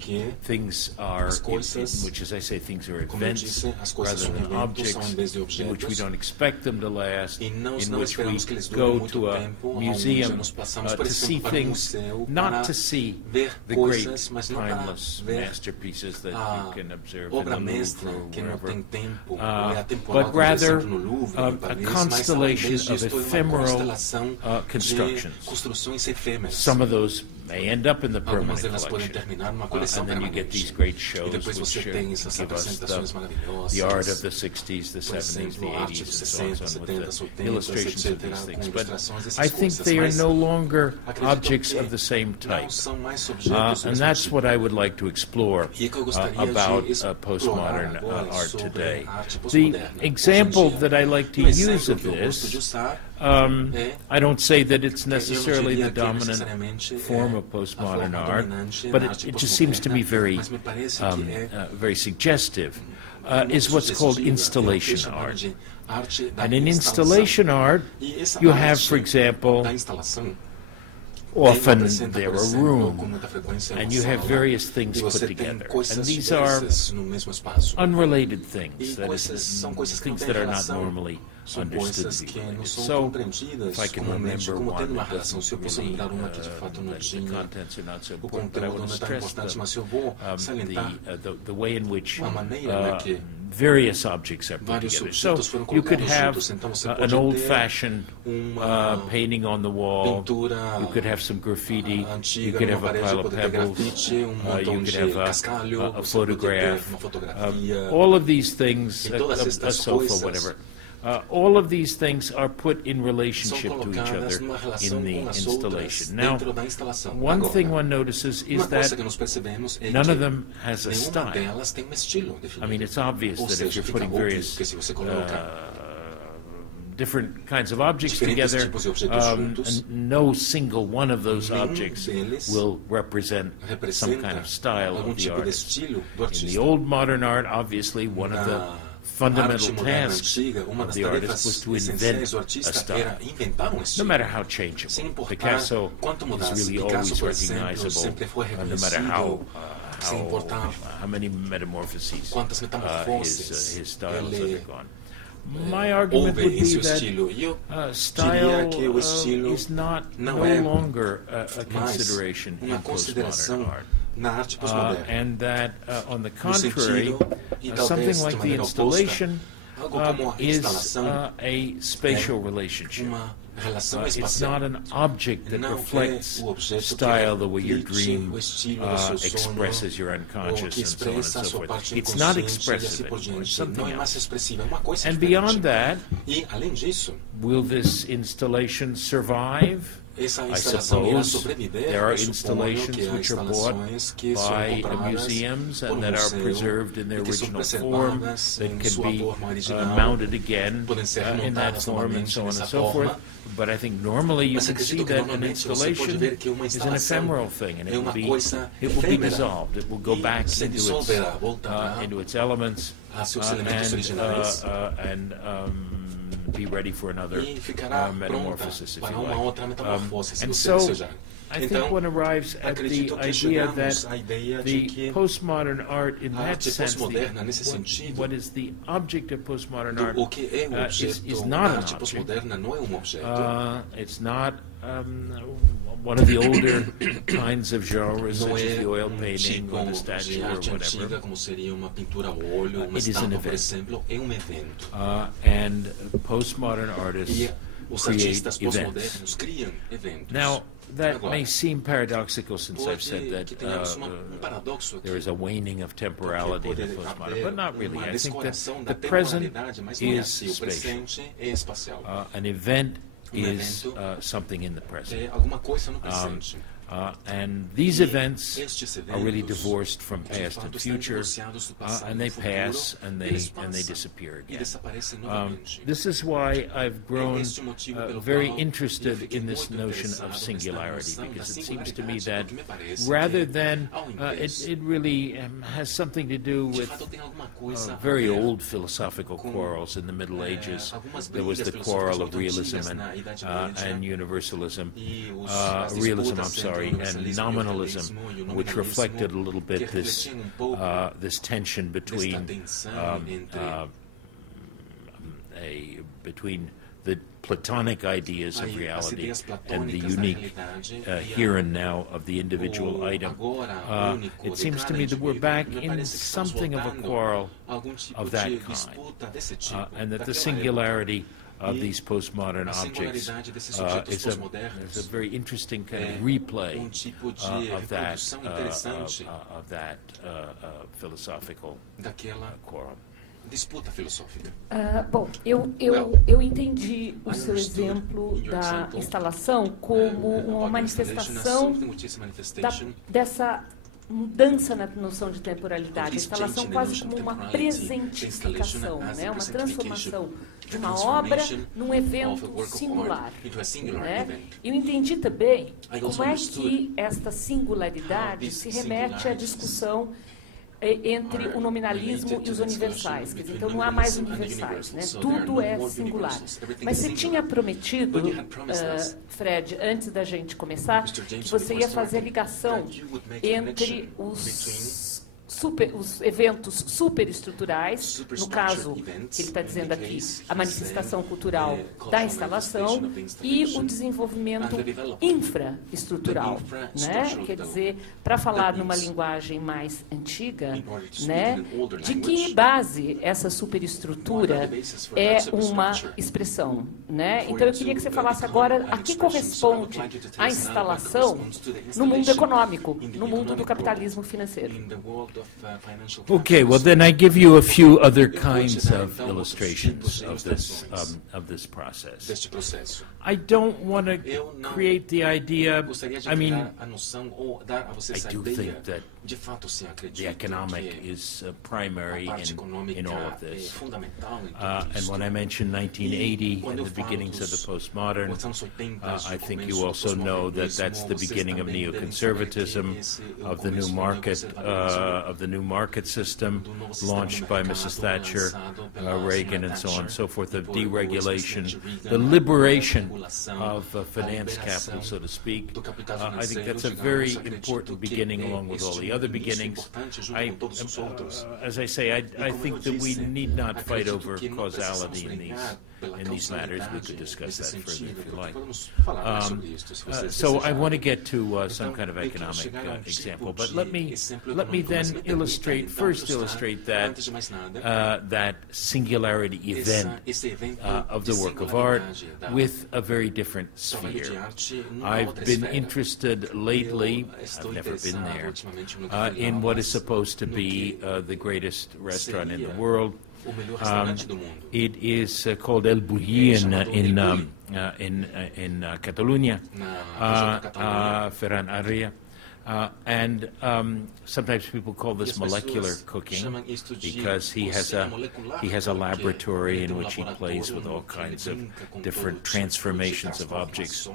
que things are, as coisas, in which, as I say, things are como eu events disse, as coisas rather são than eventos, são em objects, vez de in which we objetos, don't expect them to last, e não in which we esperamos que eles durem go muito to a tempo, museum onde nós passamos, por to see exemplo, para um things, museu, not para to see ver the coisas, great mas não para timeless ver masterpieces that a you can observe in obra the Louvre mestra or que não wherever. tem tempo, ou é atemporal, But como, por rather exemplo, no Louvre, em a Paris, constellation mas ao invés of disto, é uma ephemeral constelação de constructions. construções efêmeras. Some of those may end up in the Algumas permanent delas podem collection. terminar numa coleção And then you get permanente. these great E shows depois which você tem essas give us apresentações maravilhosas. the art of the 60s, the Por 70s, exemplo, the a arte 80s, dos and so on, 60, with 70, the 80, illustrations of etc., these com things. But ilustrações dessas I think coisas, they are mas no longer acredito objects que of the same não type. são mais objetos do And mesmo that's tipo. what I would like to explore E que eu gostaria about de explorar postmodern agora art sobre today. arte The pós-moderna. example Hoje em dia, that I like to um use exemplo of que eu gosto de this, usar I don't say that it's eu não necessarily diria the que é dominant necessariamente form of a postmodern forma art, dominante but na arte it just seems to me very, mas me parece que é very suggestive, muito is what's called sugestiva, é o que é installation chamado art. de arte da And in instalação. installation art, E essa you have, arte for example, da instalação often apresenta, there por a exemplo, room, com muita frequência, and uma you have sala, various things e put você tem together. And coisas these are diversas no mesmo espaço. unrelated E things, that coisas, is, são coisas que não things têm that are not relação, normally são understood coisas to be que não related. são So, compreendidas if I can comumente remember como one tendo uma that relação. Se eu doesn't posso really, lembrar uma que de fato não the tinha, contents are not so o important, but I conteúdo want não to é tão stress importante, mas eu vou salientar the way in which uma maneira que various objects are put vários together. So objetos foram you could colocados have juntos. Então você an pode ter old-fashioned uma painting on the wall. pintura You could have some graffiti. You antiga could numa have a parede, pile of pode ter pebbles. grafite, You montão could de have cascalho, a você pode ter photograph. uma fotografia. All of these things, E todas a estas sofa, coisas whatever, All of these things are put in relationship to each other in the installation. Now, one thing one notices is that none of them has a style. I mean, it's obvious that if you're putting various different kinds of objects together, no single one of those objects will represent some kind of style of the artist. In the old modern art, obviously, one of the fundamental tasks of the artist was to invent a style, no matter how changeable. Picasso is really always recognizable, no matter how many metamorphoses his style has undergone. My argument would be that style is no longer a consideration in postmodern art. And that, on the contrary, something like the installation is a spatial relationship. It's not an object that reflects style the way your dream expresses your unconscious and so on and so forth. It's not expressive anymore, it's something else. And beyond that, will this installation survive? I suppose there are installations which are bought by museums and that are preserved in their original form, that can be mounted again in that form and so on and so forth. But I think normally you can see that an installation is an ephemeral thing, and it will be dissolved. It will go back into its elements and be ready for another metamorphosis, if you like. And so I think one arrives at the idea that the postmodern art, in that sense, what is the object of postmodern art is not an object. It's not one of the older kinds of genres, such as the oil painting or the statue or whatever. It is an event. And postmodern artists create events. Now, that may seem paradoxical, since I've said that there is a waning of temporality in the postmodern, but not really. I think that the present is spatial. An event is something in the present. And these events are really divorced from past and future, and they pass and they disappear again. This is why I've grown very interested in this notion of singularity, because it seems to me that rather than it really has something to do with very old philosophical quarrels in the Middle Ages. There was the quarrel of realism and universalism, realism, I'm sorry, and nominalism, which reflected a little bit this this tension between between the Platonic ideas of reality and the unique here and now of the individual item. It seems to me that we're back in something of a quarrel of that kind, and that the singularity of these postmodern objects is a very interesting kind of replay of that philosophical quarrel. Bom, eu entendi o seu exemplo da instalação como uma manifestação dessa mudança na noção de temporalidade, a instalação quase como uma presentificação, né? Uma transformação de uma obra num evento singular. Né? Eu entendi também como é que esta singularidade se remete à discussão entre o nominalismo e os universais. Quer dizer, então não há mais universais, né? Tudo é singular. Mas você tinha prometido, Fred, antes da gente começar, que você ia fazer a ligação entre os eventos superestruturais, no caso, que ele está dizendo aqui, a manifestação cultural da instalação e o desenvolvimento infraestrutural, né? Quer dizer, para falar numa linguagem mais antiga, né, de que base essa superestrutura é uma expressão, né? Então eu queria que você falasse agora a que corresponde a instalação no mundo econômico, no mundo do capitalismo financeiro. Okay, well then I give you a few other kinds of illustrations of this process. I don't want to create the idea, I mean, I do think that the economic is primary in all of this. And when I mentioned 1980 and the beginnings of the postmodern, I think you also know that that's the beginning of neoconservatism, of the new market system launched by Mrs. Thatcher, Reagan, and so on and so forth, of deregulation, the liberation of finance capital, so to speak. I think that's a very important beginning along with all the other beginnings. As I say, I think that we need not fight over causality in these matters. We could discuss that further if you like. So I want to get to some kind of economic example, but let me then illustrate that singularity event of the work of art with a very different sphere. I've been interested lately, I've never been there, in what is supposed to be the greatest restaurant in the world. It is called El Bulli in Catalonia, Ferran Adrià. And sometimes people call this molecular cooking because he has a laboratory in which he plays with all kinds of different transformations of objects.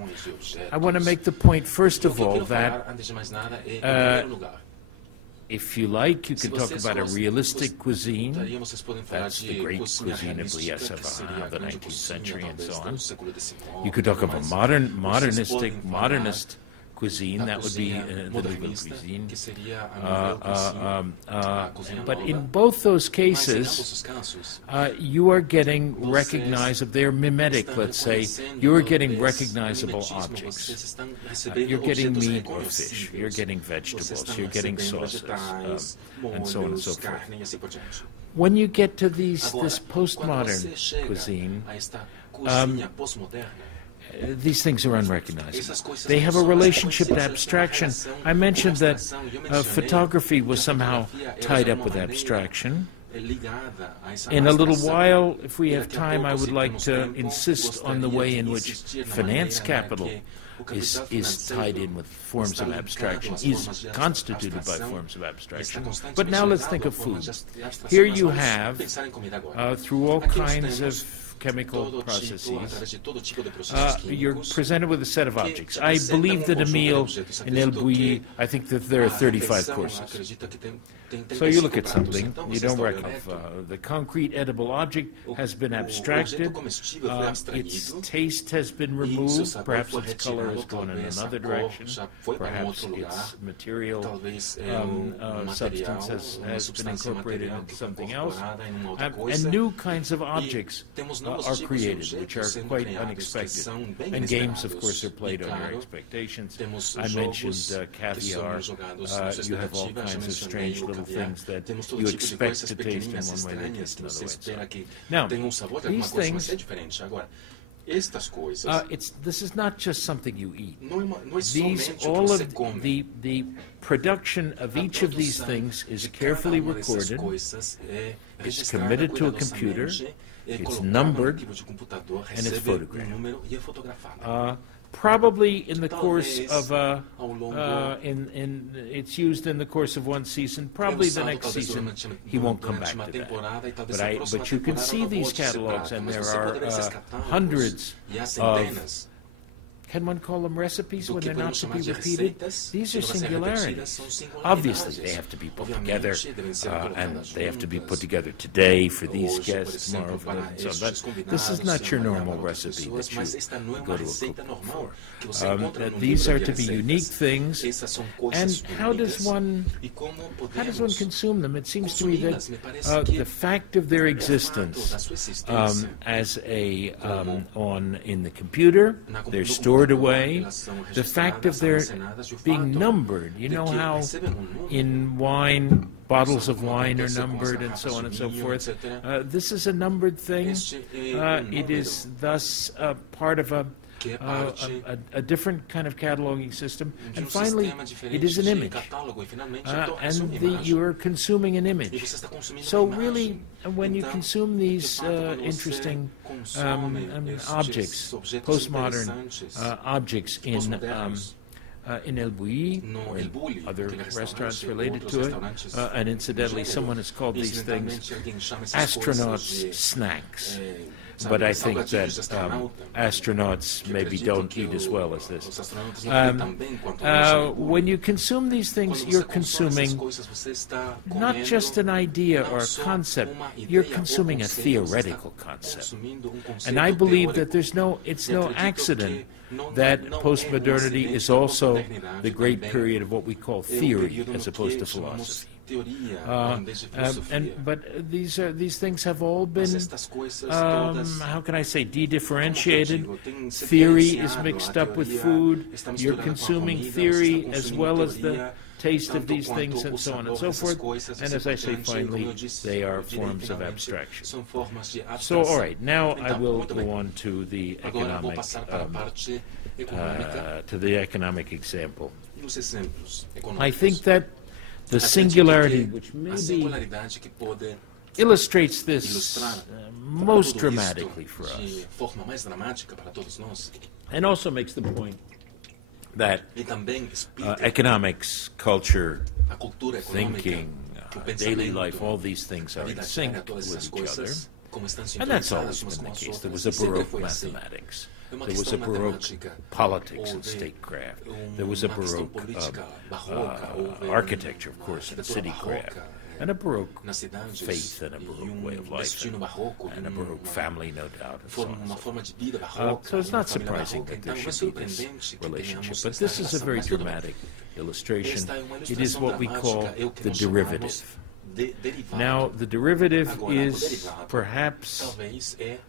I want to make the point, first of all, that if you like, you can talk about a realistic cuisine. That's the great cuisine of Elisa Cevasco of the 19th century and so on. You could talk of a modernist cuisine, that would be the nouvelle cuisine. But in both those cases, you are getting recognizable, they're mimetic, let's say, you are getting recognizable objects. You're getting meat or fish, you're getting vegetables, you're getting sauces, and so on and so forth. When you get to this postmodern cuisine, these things are unrecognizable. They have a relationship to abstraction. I mentioned that photography was somehow tied up with abstraction. In a little while, if we have time, I would like to insist on the way in which finance capital is tied in with forms of abstraction, is constituted by forms of abstraction. But now let's think of food. Here you have, through all kinds of chemical processes, you're presented with a set of objects. I believe that a meal in El Bulli, I think that there are 35 courses. So you look at something, you don't recognize. The concrete edible object has been abstracted, its taste has been removed, perhaps its color has gone in another direction, perhaps its material substance has been incorporated into something else, and new kinds of objects are created, which are quite unexpected. And games, of course, are played on your expectations. I mentioned caviar. You have all kinds of strange little things that you expect to taste in one way, they taste another way. Now, these things, this is not just something you eat. All of the production of each of these things is carefully recorded. It's committed to a computer. It's numbered, and it's photographed. Probably in the course of it's used in the course of one season. Probably the next season he won't come back to that. But you can see these catalogs, and there are hundreds of. Can one call them recipes when they're not to be repeated? These are singularities. Obviously, they have to be put together, and they have to be put together today for these guests, tomorrow for them, and so on. But this is not your normal recipe that you go to a cookbook for. These are to be unique things, and how does one consume them? It seems to me that the fact of their existence as in the computer, they're stored away, the fact of their being numbered. You know how in wine, bottles of wine are numbered and so on and so forth. This is a numbered thing. It is thus part of a different kind of cataloging system, and finally, it is an image, and you're consuming an image. So really, when you consume these interesting objects, postmodern objects in El Bulli or in other restaurants related to it, and incidentally, someone has called these things astronauts' snacks. But I think that astronauts maybe don't eat as well as this. When you consume these things, you're consuming not just an idea or a concept, you're consuming a theoretical concept. And I believe that it's no accident that postmodernity is also the great period of what we call theory as opposed to philosophy. But these things have all been, how can I say, de-differentiated. Theory is mixed up with food. You're consuming theory as well as the taste of these things and so on and so forth. And as I say, finally, they are forms of abstraction. So, all right, now I will go on to the economic example. I think that the singularity, which maybe illustrates this most dramatically for us, and also makes the point that economics, culture, thinking, daily life, all these things are in sync with each other. And that's always been the case. There was a Baroque mathematics. There was a Baroque politics and statecraft. There was a Baroque architecture, of course, and citycraft. And a Baroque faith and a Baroque way of life, and a Baroque family, no doubt, and so on and so forth. So it's not surprising that there should be this relationship. But this is a very dramatic illustration. It is what we call the derivative. Now, the derivative is perhaps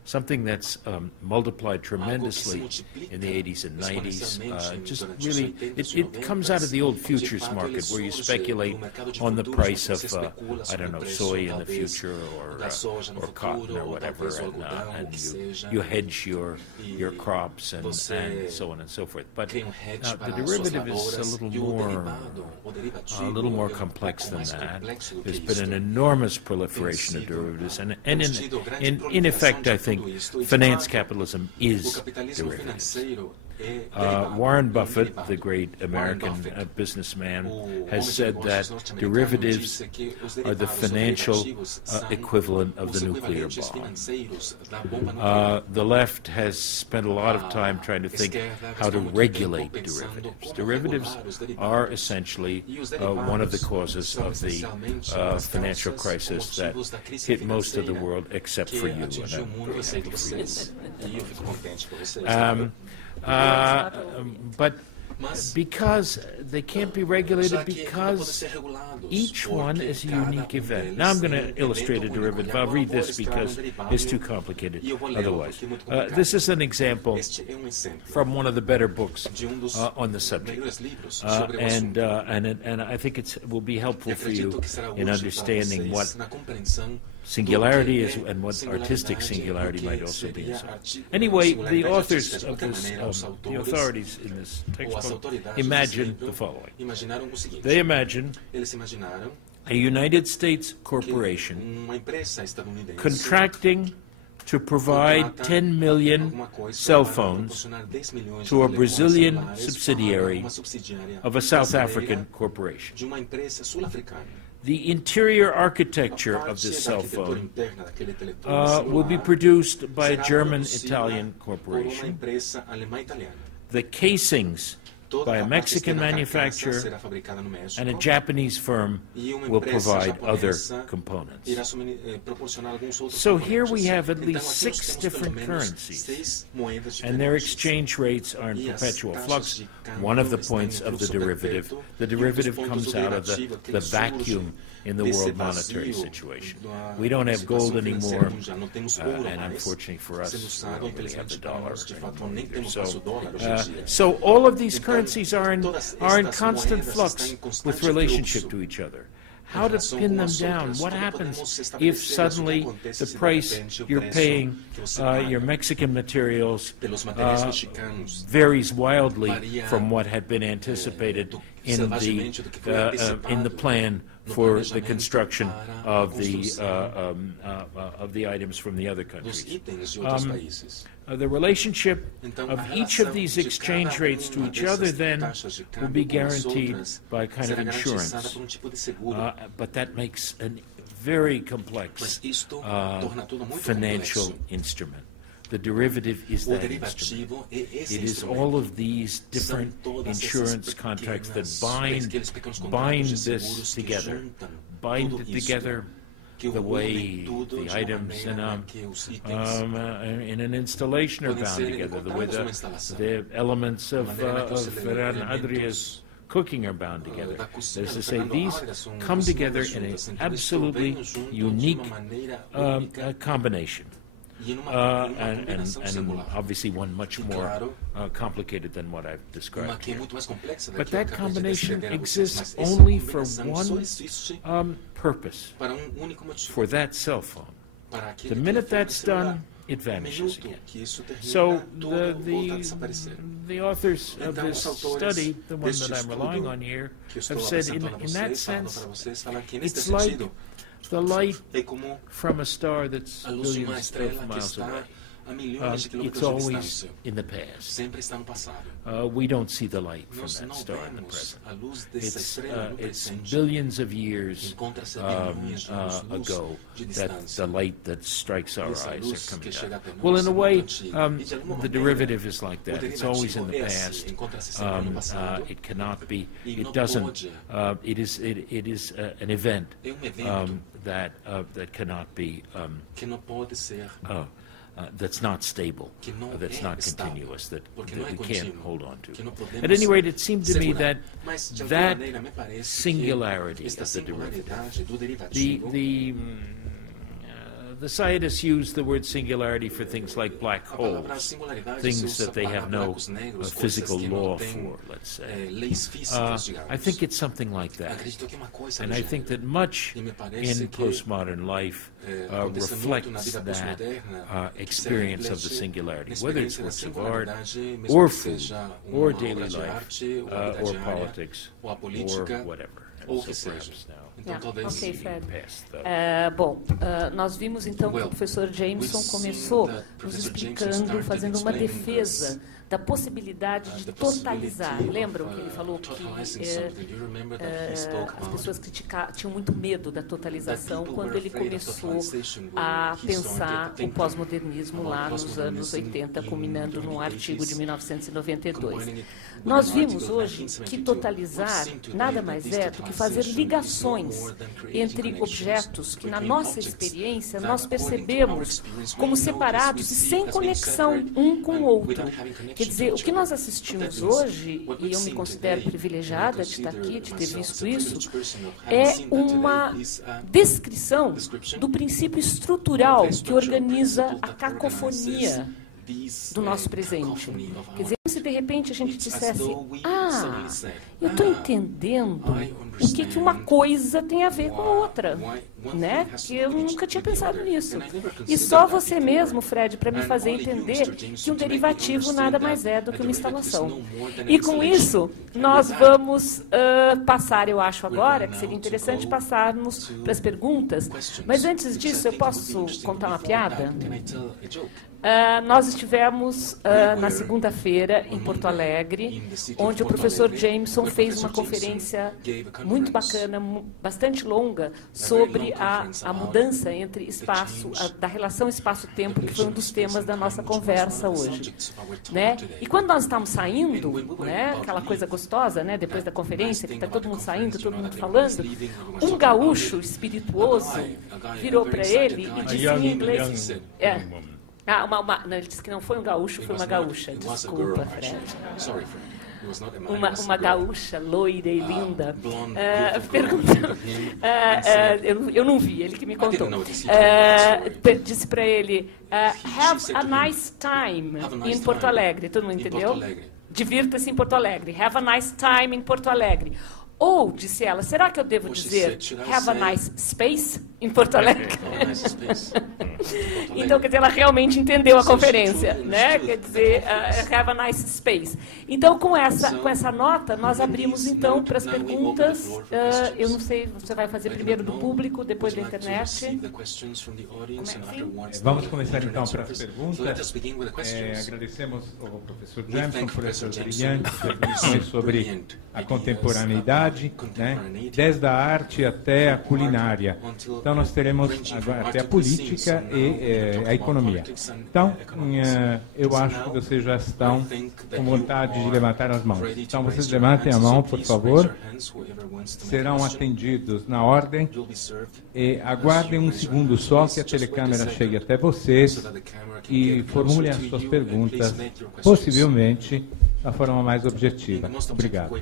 something that's multiplied tremendously in the 80s and 90s. Just really, it comes out of the old futures market where you speculate on the price of, I don't know, soy in the future or cotton or whatever, and you hedge your crops and so on and so forth. But the derivative is a little more complex than that. There's been an enormous proliferation of derivatives, and in effect, I think finance capitalism is derivatives. Warren Buffett, the great American businessman, has said that derivatives are the financial equivalent of the nuclear bomb. The left has spent a lot of time trying to think how to regulate derivatives. Derivatives are essentially one of the causes of the financial crisis that hit most of the world except for you, and I'm very happy for you. But because they can't be regulated, because each one is a unique event. Now I'm going to illustrate a derivative. I'll read this because it's too complicated otherwise. This is an example from one of the better books on the subject. And I think it will be helpful for you in understanding what singularity is and what artistic singularity might also be. Anyway, the authors of this, the authorities in this textbook, imagine the following. They imagine a United States corporation contracting to provide 10 million cell phones to a Brazilian subsidiary of a South African corporation. The interior architecture of this cell phone will be produced by a German-Italian corporation. The casings by a Mexican manufacturer, and a Japanese firm will provide other components. So here we have at least 6 different currencies, and their exchange rates are in perpetual flux. One of the points of the derivative comes out of the vacuum in the world monetary situation. We don't have gold anymore, and unfortunately for us, we don't really have the dollar anymore. So all of these currencies are in constant flux with relationship to each other. how to pin them down. What happens if suddenly the price you're paying your Mexican materials varies wildly from what had been anticipated in the plan for the construction of the items from the other countries. The relationship of each of these exchange rates to each other then will be guaranteed by a kind of insurance, but that makes a very complex financial instrument. The derivative is that instrument. It is all of these different insurance contracts that bind this together, bind it together the way the items in an installation are bound together, the way the elements of Ferran Adria's cooking are bound together. That is to say, these come together in an absolutely unique combination. And obviously one much more complicated than what I've described here. But that combination exists only for one purpose, for that cell phone. The minute that's done, it vanishes again. So the authors of this study, the one that I'm relying on here, have said in that sense, it's like the light from a star that's billions of miles away. It's always in the past. We don't see the light from that star in the present. It's billions of years ago that the light that strikes our eyes are coming down. Well, in a way, the derivative is like that. It's always in the past. It cannot be. It doesn't. It is an event that cannot be. That's not stable, that's not continuous, that we can't hold on to. At any rate, it seemed to me that that singularity of the derivative, the scientists use the word singularity for things like black holes, things that they have no physical law for, let's say. I think it's something like that. And I think that much in postmodern life reflects that experience of the singularity, whether it's works of art, or food, or daily life, or politics, or whatever. So perhaps now. Ok, Fred. Nós vimos então que o professor Jameson começou nos explicando, fazendo uma defesa da possibilidade de totalizar. Lembram que ele falou que as pessoas tinham muito medo da totalização quando ele começou a pensar o pós-modernismo lá nos anos 80, culminando num artigo de 1992. Nós vimos hoje que totalizar nada mais é do que fazer ligações entre objetos que, na nossa experiência, nós percebemos como separados e sem conexão um com o outro. Quer dizer, o que nós assistimos hoje, e eu me considero privilegiada de estar aqui, de ter visto isso, é uma descrição do princípio estrutural que organiza a cacofonia do nosso presente. Quer dizer, se de repente a gente dissesse, eu estou entendendo o que uma coisa tem a ver com outra, né? Que eu nunca tinha pensado nisso. E só você mesmo, Fred, para me fazer entender que um derivativo nada mais é do que uma instalação. E com isso, nós vamos passar, eu acho agora, que seria interessante passarmos para as perguntas, mas antes disso, eu posso contar uma piada? Nós estivemos na segunda-feira em Porto Alegre, onde o professor Jameson fez uma conferência muito bacana, bastante longa, sobre a mudança entre espaço, da relação espaço-tempo, que foi um dos temas da nossa conversa hoje. Né? E quando nós estávamos saindo, né, aquela coisa gostosa, né, depois da conferência, que está todo mundo saindo, todo mundo falando, um gaúcho espirituoso virou para ele e disse em inglês... não, ele disse que não foi um gaúcho, foi uma gaúcha. Desculpa, Fred. Uma gaúcha loira e linda perguntando. Eu não vi, ele que me contou. Disse para ele: have a nice time em Porto Alegre. Todo mundo entendeu? Divirta-se em Porto Alegre. Have a nice time em Porto Alegre. Ou, disse ela, será que eu devo dizer have a nice space em Porto Alegre? Então, quer dizer, ela realmente entendeu a conferência, né? Quer dizer, have a nice space. Então, com essa nota, nós abrimos, então, para as perguntas. Eu não sei, você vai fazer primeiro do público, depois da internet. Vamos começar, então, para as perguntas. Agradecemos ao professor Jameson por essas brilhantes reflexões sobre a contemporaneidade, né? Desde a arte até a culinária. Então, nós teremos agora até a política e a economia. Então, eu acho que vocês já estão com vontade de levantar as mãos. Então, vocês levantem a mão, por favor. Serão atendidos na ordem. E aguardem um segundo só que a telecâmera chegue até vocês e formulem as suas perguntas, possivelmente da forma mais objetiva. Obrigado.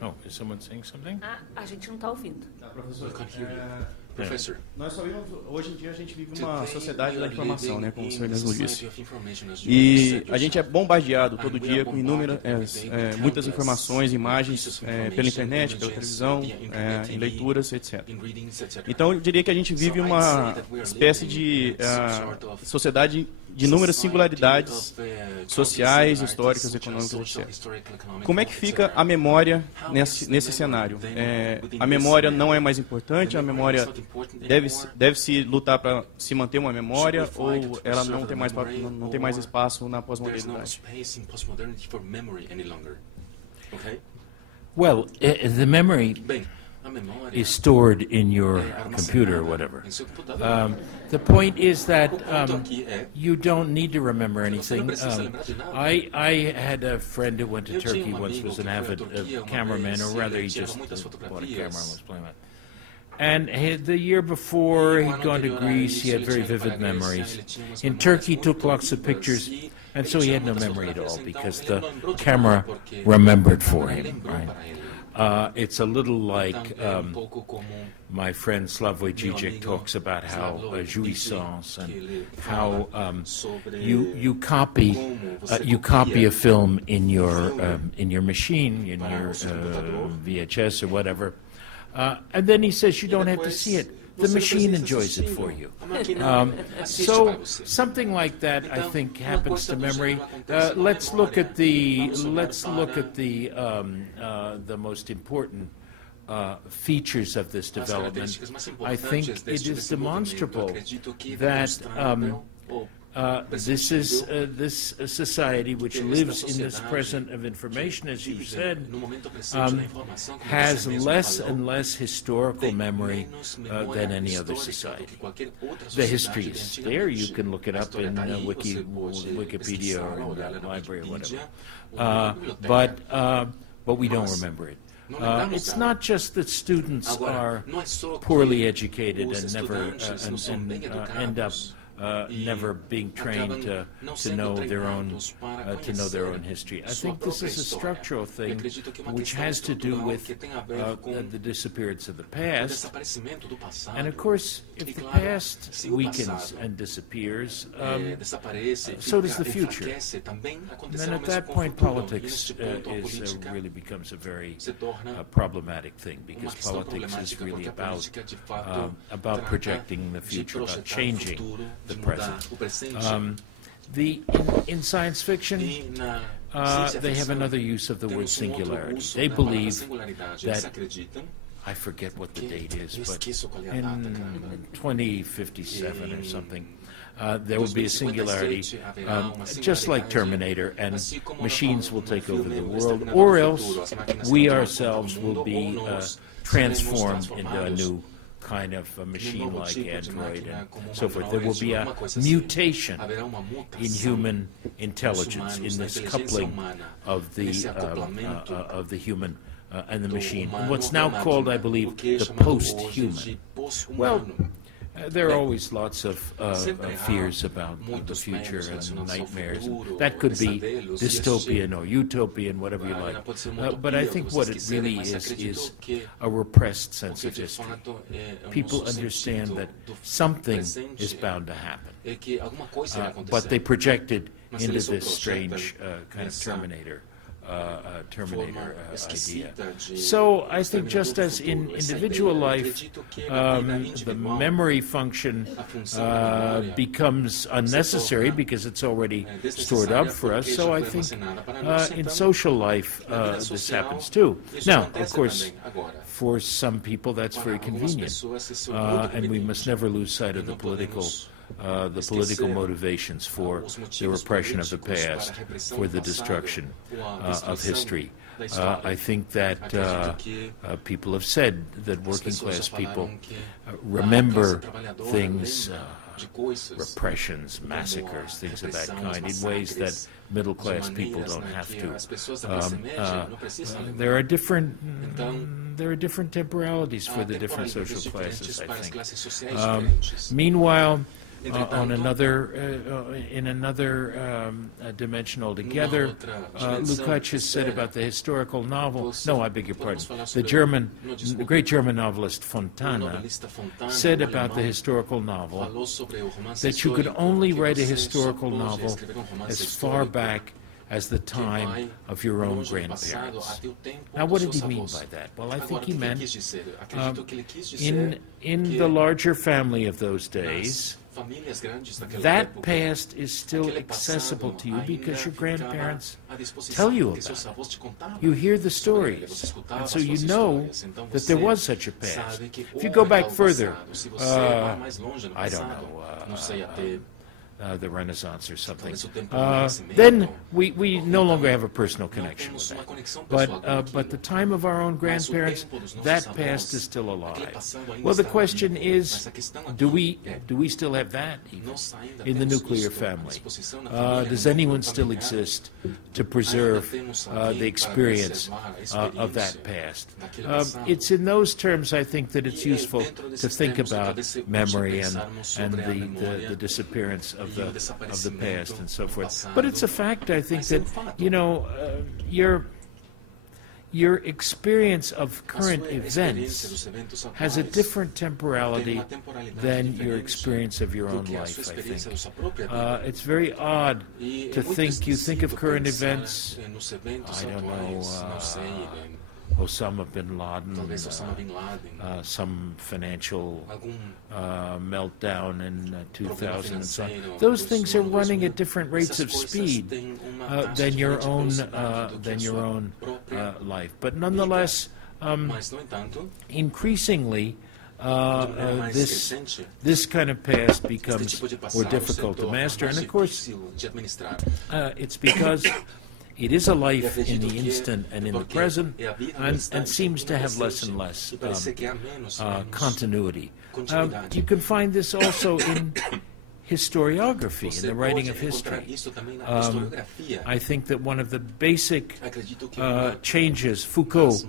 Oh, is someone saying something? A gente não está ouvindo. Professor, nós vivemos, hoje em dia a gente vive uma sociedade da informação, né, como o senhor mesmo disse. E a gente é bombardeado todo dia com muitas informações, imagens pela internet, pela televisão, em leituras, etc. Então eu diria que a gente vive uma espécie de sociedade de inúmeras singularidades sociais, históricas, econômicas, etc. Como é que fica a memória nesse cenário? A memória não é mais importante? A memória deve-se lutar para se manter uma memória, ou ela não tem mais espaço na pós-modernidade? Well, the memory is stored in your computer or whatever. The point is that you don't need to remember anything. I had a friend who went to Turkey once, was an avid cameraman, or rather he just bought a camera and was playing that. And the year before, he'd gone to Greece, he had very vivid memories. In Turkey, he took lots of pictures, and so he had no memory at all, because the camera remembered for him, right? It's a little like my friend Slavoj Žižek talks about how jouissance and how you copy a film in your machine, in your VHS or whatever, and then he says you don't have to see it. The machine enjoys it for you. So something like that, I think, happens to memory. Let's look at the most important features of this development. I think it is demonstrable that this society, which lives in this present of information, as you said, has less and less historical memory than any other society. The history is there. You can look it up in Wikipedia or in the library or whatever. But we don't remember it. It's not just that students are poorly educated and never end up never being trained to know their own history. I think this is a structural thing which has to do with the disappearance of the past. And of course, if the past weakens and disappears, so does the future. And then at that point, politics really becomes a very problematic thing, because politics is really about projecting the future, about changing the present. In science fiction, they have another use of the word singularity. They believe that, I forget what the date is, but in 2057 or something, there will be a singularity, just like Terminator, and machines will take over the world, or else we ourselves will be transformed into a new kind of a machine like Android and so forth. There will be a mutation in human intelligence, in this coupling of the human and the machine. What's now called, I believe, the post-human. Well, There are always lots of fears about the future and nightmares. That could be dystopian or utopian, whatever you like. But I think what it really is a repressed sense of history. People understand that something is bound to happen. But they project it into this strange kind of Terminator idea. So I think just as in individual life, the memory function becomes unnecessary because it's already stored up for us, so I think in social life this happens too. Now, of course, for some people that's very convenient, and we must never lose sight of the political motivations for the repression of the past, for the destruction of history. I think that people have said that working class people remember things, repressions, massicres, things of that kind, in ways that middle class people don't have to. There are different temporalities for the different social classes, I think. Meanwhile, in another dimension altogether, Lukács has said about the historical novel. No, I beg your pardon. The great German novelist Fontana said about the historical novel that you could only write a historical novel as far back as the time of your own grandparents. Now, what did he mean by that? Well, I think he meant in the larger family of those days, that past is still accessible to you because your grandparents tell you about it. You hear the stories, and so you know that there was such a past. If you go back further, I don't know, the Renaissance or something, then we no longer have a personal connection with that. But the time of our own grandparents, that past is still alive. Well, the question is, do we still have that even in the nuclear family? Does anyone still exist to preserve the experience of that past? It's in those terms, I think, that it's useful to think about memory and the disappearance of the past and so forth. But it's a fact, I think, that your experience of current events has a different temporality than your experience of your own life, I think. It's very odd to think, you think of current events, I don't know, Osama bin Laden, some financial meltdown in 2000 and so on. Those things are running at different rates of speed than your own life. But nonetheless, increasingly, this kind of past becomes more difficult to master. And of course, it's because it is a life in the instant and in the present, and seems to have less and less continuity. You can find this also in historiography, in the writing of history. I think that one of the basic changes, Foucault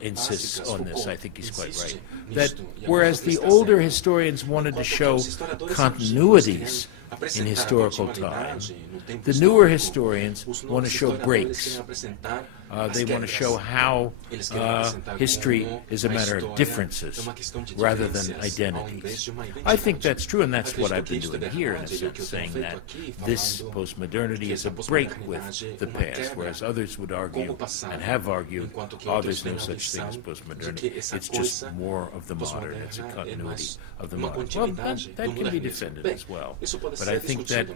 insists on this, I think he's quite right, that whereas the older historians wanted to show continuities in historical time, the newer historians want to show breaks. They want to show how history is a matter of differences rather than identities. I think that's true, and that's what I've been doing here, in a sense, saying that this postmodernity is a break with the past, whereas others would argue, and have argued, there's no such thing as postmodernity. It's just more of the modern. It's a continuity of the modern. Well, that can be defended as well. But I think that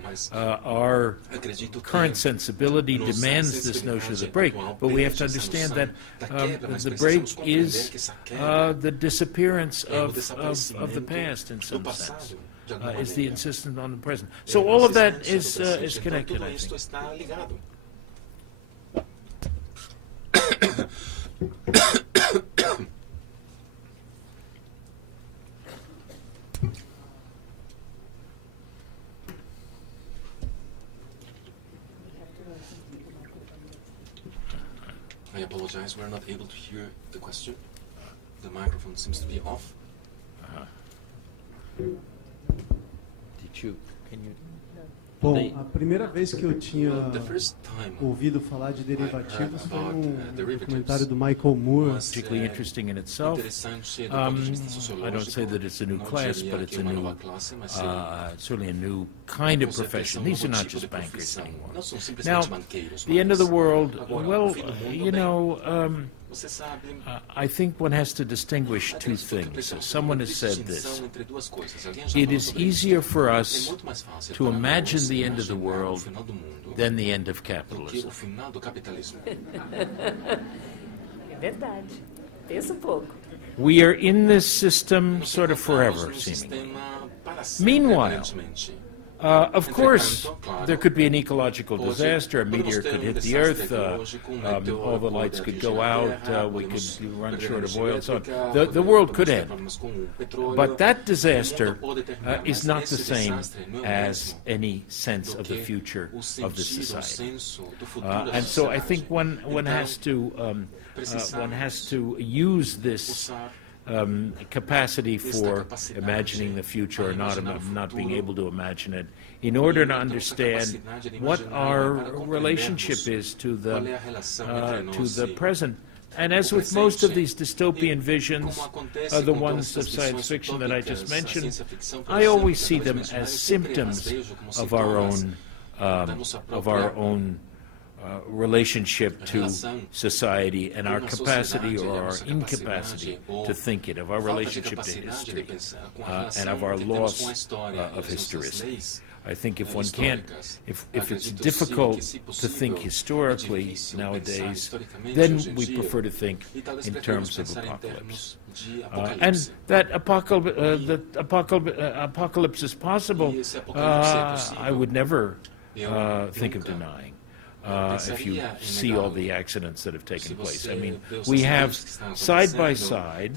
our current sensibility demands this notion of the break. But we have to understand that the break is the disappearance of the past in some sense. Is the insistence on the present. So all of that is connected, I think. I apologize, we're not able to hear the question. The microphone seems to be off. Bom, a primeira vez que eu tinha ouvido falar de derivativos foi um documentário do Michael Moore. Particularly interesting in itself. I don't say that it's a new class, but it's a new, certainly a new kind of profession. These are not just bankers anymore. Now, the end of the world, well, you know, I think one has to distinguish two things. Someone has said this. It is easier for us to imagine the end of the world than the end of capitalism. É verdade. Pensa pouco. We are in this system sort of forever, seemingly. Meanwhile, of course, there could be an ecological disaster, a meteor could hit the Earth, all the lights could go out, we could run short of oil, and so on. The world could end. But that disaster is not the same as any sense of the future of the society. And so I think one has to use this capacity for imagining the future or not being able to imagine it in order to understand what our relationship is to the present. And as with most of these dystopian visions, the ones of science fiction that I just mentioned, I always see them as symptoms of our own relationship to society and our capacity or our incapacity to think it, of our relationship to history, and of our loss of historicity. I think if one can't, if it's difficult to think historically nowadays, then we prefer to think in terms of apocalypse. And that apocalypse is possible, I would never think of denying. If you see all the accidents that have taken place. I mean, we have side by side,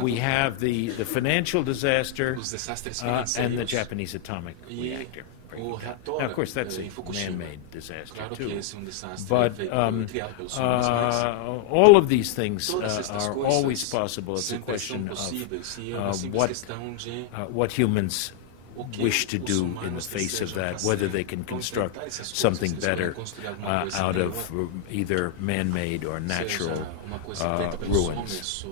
we have the financial disaster and the Japanese atomic reactor. Now, of course, that's a man-made disaster, too. But all of these things are always possible. It's a question of what humans wish to do in the face of that, whether they can construct something better out of either man-made or natural ruins.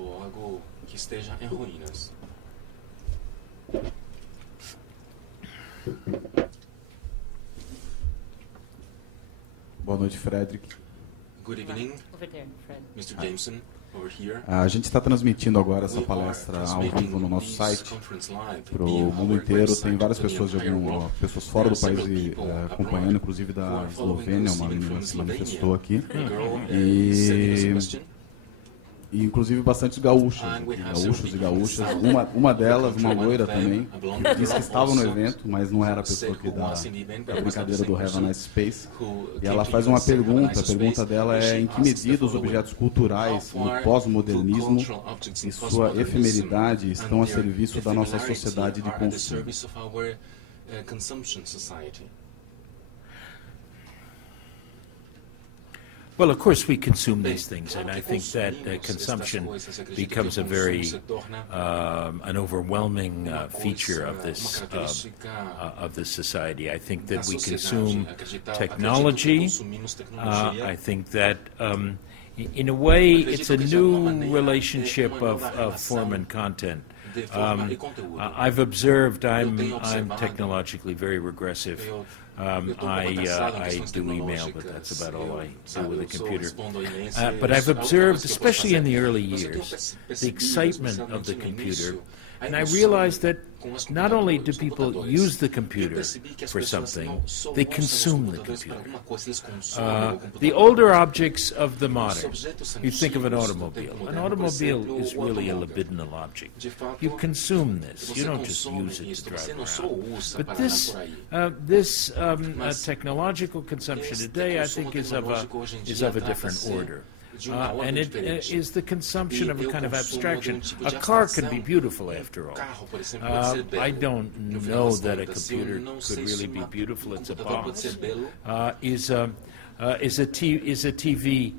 Boa noite, Fredric. Good evening, Mr. Jameson. A gente está transmitindo agora essa palestra ao vivo no nosso site para o mundo inteiro. Tem várias pessoas pessoas fora do país acompanhando, inclusive da Eslovênia, uma menina se manifestou aqui. E inclusive bastante gaúchos e gaúchas. Uma delas, uma loira também, que disse que estava no evento, mas não era a pessoa que dá a brincadeira do Have a Nice Space. E ela faz uma pergunta. A pergunta dela é: em que medida os objetos culturais no pós-modernismo e sua efemeridade estão a serviço da nossa sociedade de consumo? Well, of course, we consume these things, and I think that consumption becomes a very an overwhelming feature of this society. I think that we consume technology. I think that, in a way, it's a new relationship of form and content. I've observed I'm technologically very regressive. I do email, but that's about all I do with a computer. But I've observed, especially in the early years, the excitement of the computer. And I realized that not only do people use the computer for something, they consume the computer. The older objects of the modern, you think of an automobile. An automobile is really a libidinal object. You consume this. You don't just use it to drive around. But this technological consumption today, I think, is of a different order. And it is the consumption of a kind of abstraction. A car can be beautiful, after all. I don't know that a computer could really be beautiful. It's a box. Is a TV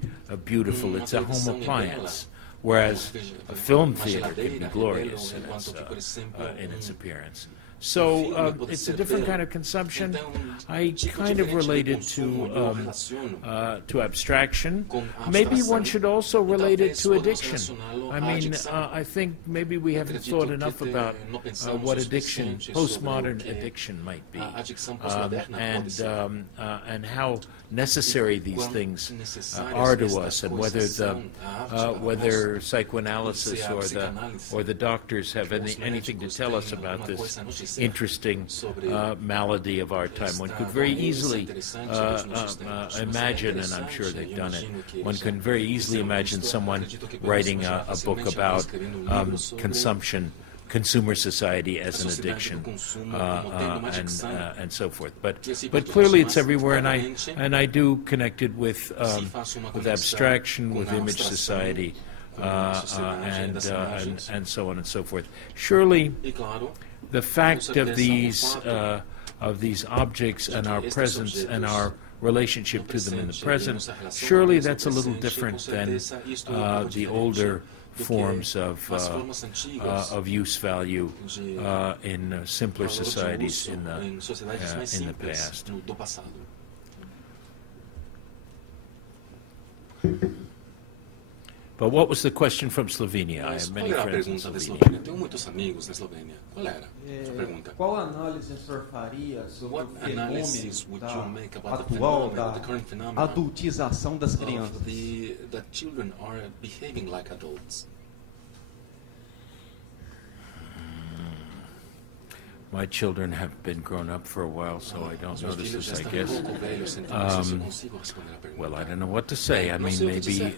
beautiful? It's a home appliance. whereas a film theater can be glorious in its appearance. So it's a different kind of consumption. I kind of relate it to abstraction. Maybe one should also relate it to addiction. I mean, I think maybe we haven't thought enough about what addiction, postmodern addiction, might be, and how necessary these things are to us, and whether psychoanalysis or the doctors have anything to tell us about this interesting malady of our time. One could very easily imagine, and I'm sure they've done it, one can very easily imagine someone writing a book about consumption, consumer society as an addiction, and so forth. But clearly it's everywhere, and I do connect it with abstraction, with image society, and so on and so forth. Surely, the fact of these objects and our presence and our relationship to them in the present, surely that's a little different than the older forms of use value in simpler societies in the past. But what was the question from Slovenia? I have many friends in Slovenia. Tenho muitos amigos na Eslovênia. Qual era a sua pergunta? Qual análise o senhor faria sobre o fenômeno atual da adultização das crianças? That children are behaving like adults. My children have been grown up for a while, so I don't notice this, I guess. Well, I don't know what to say. I mean, maybe...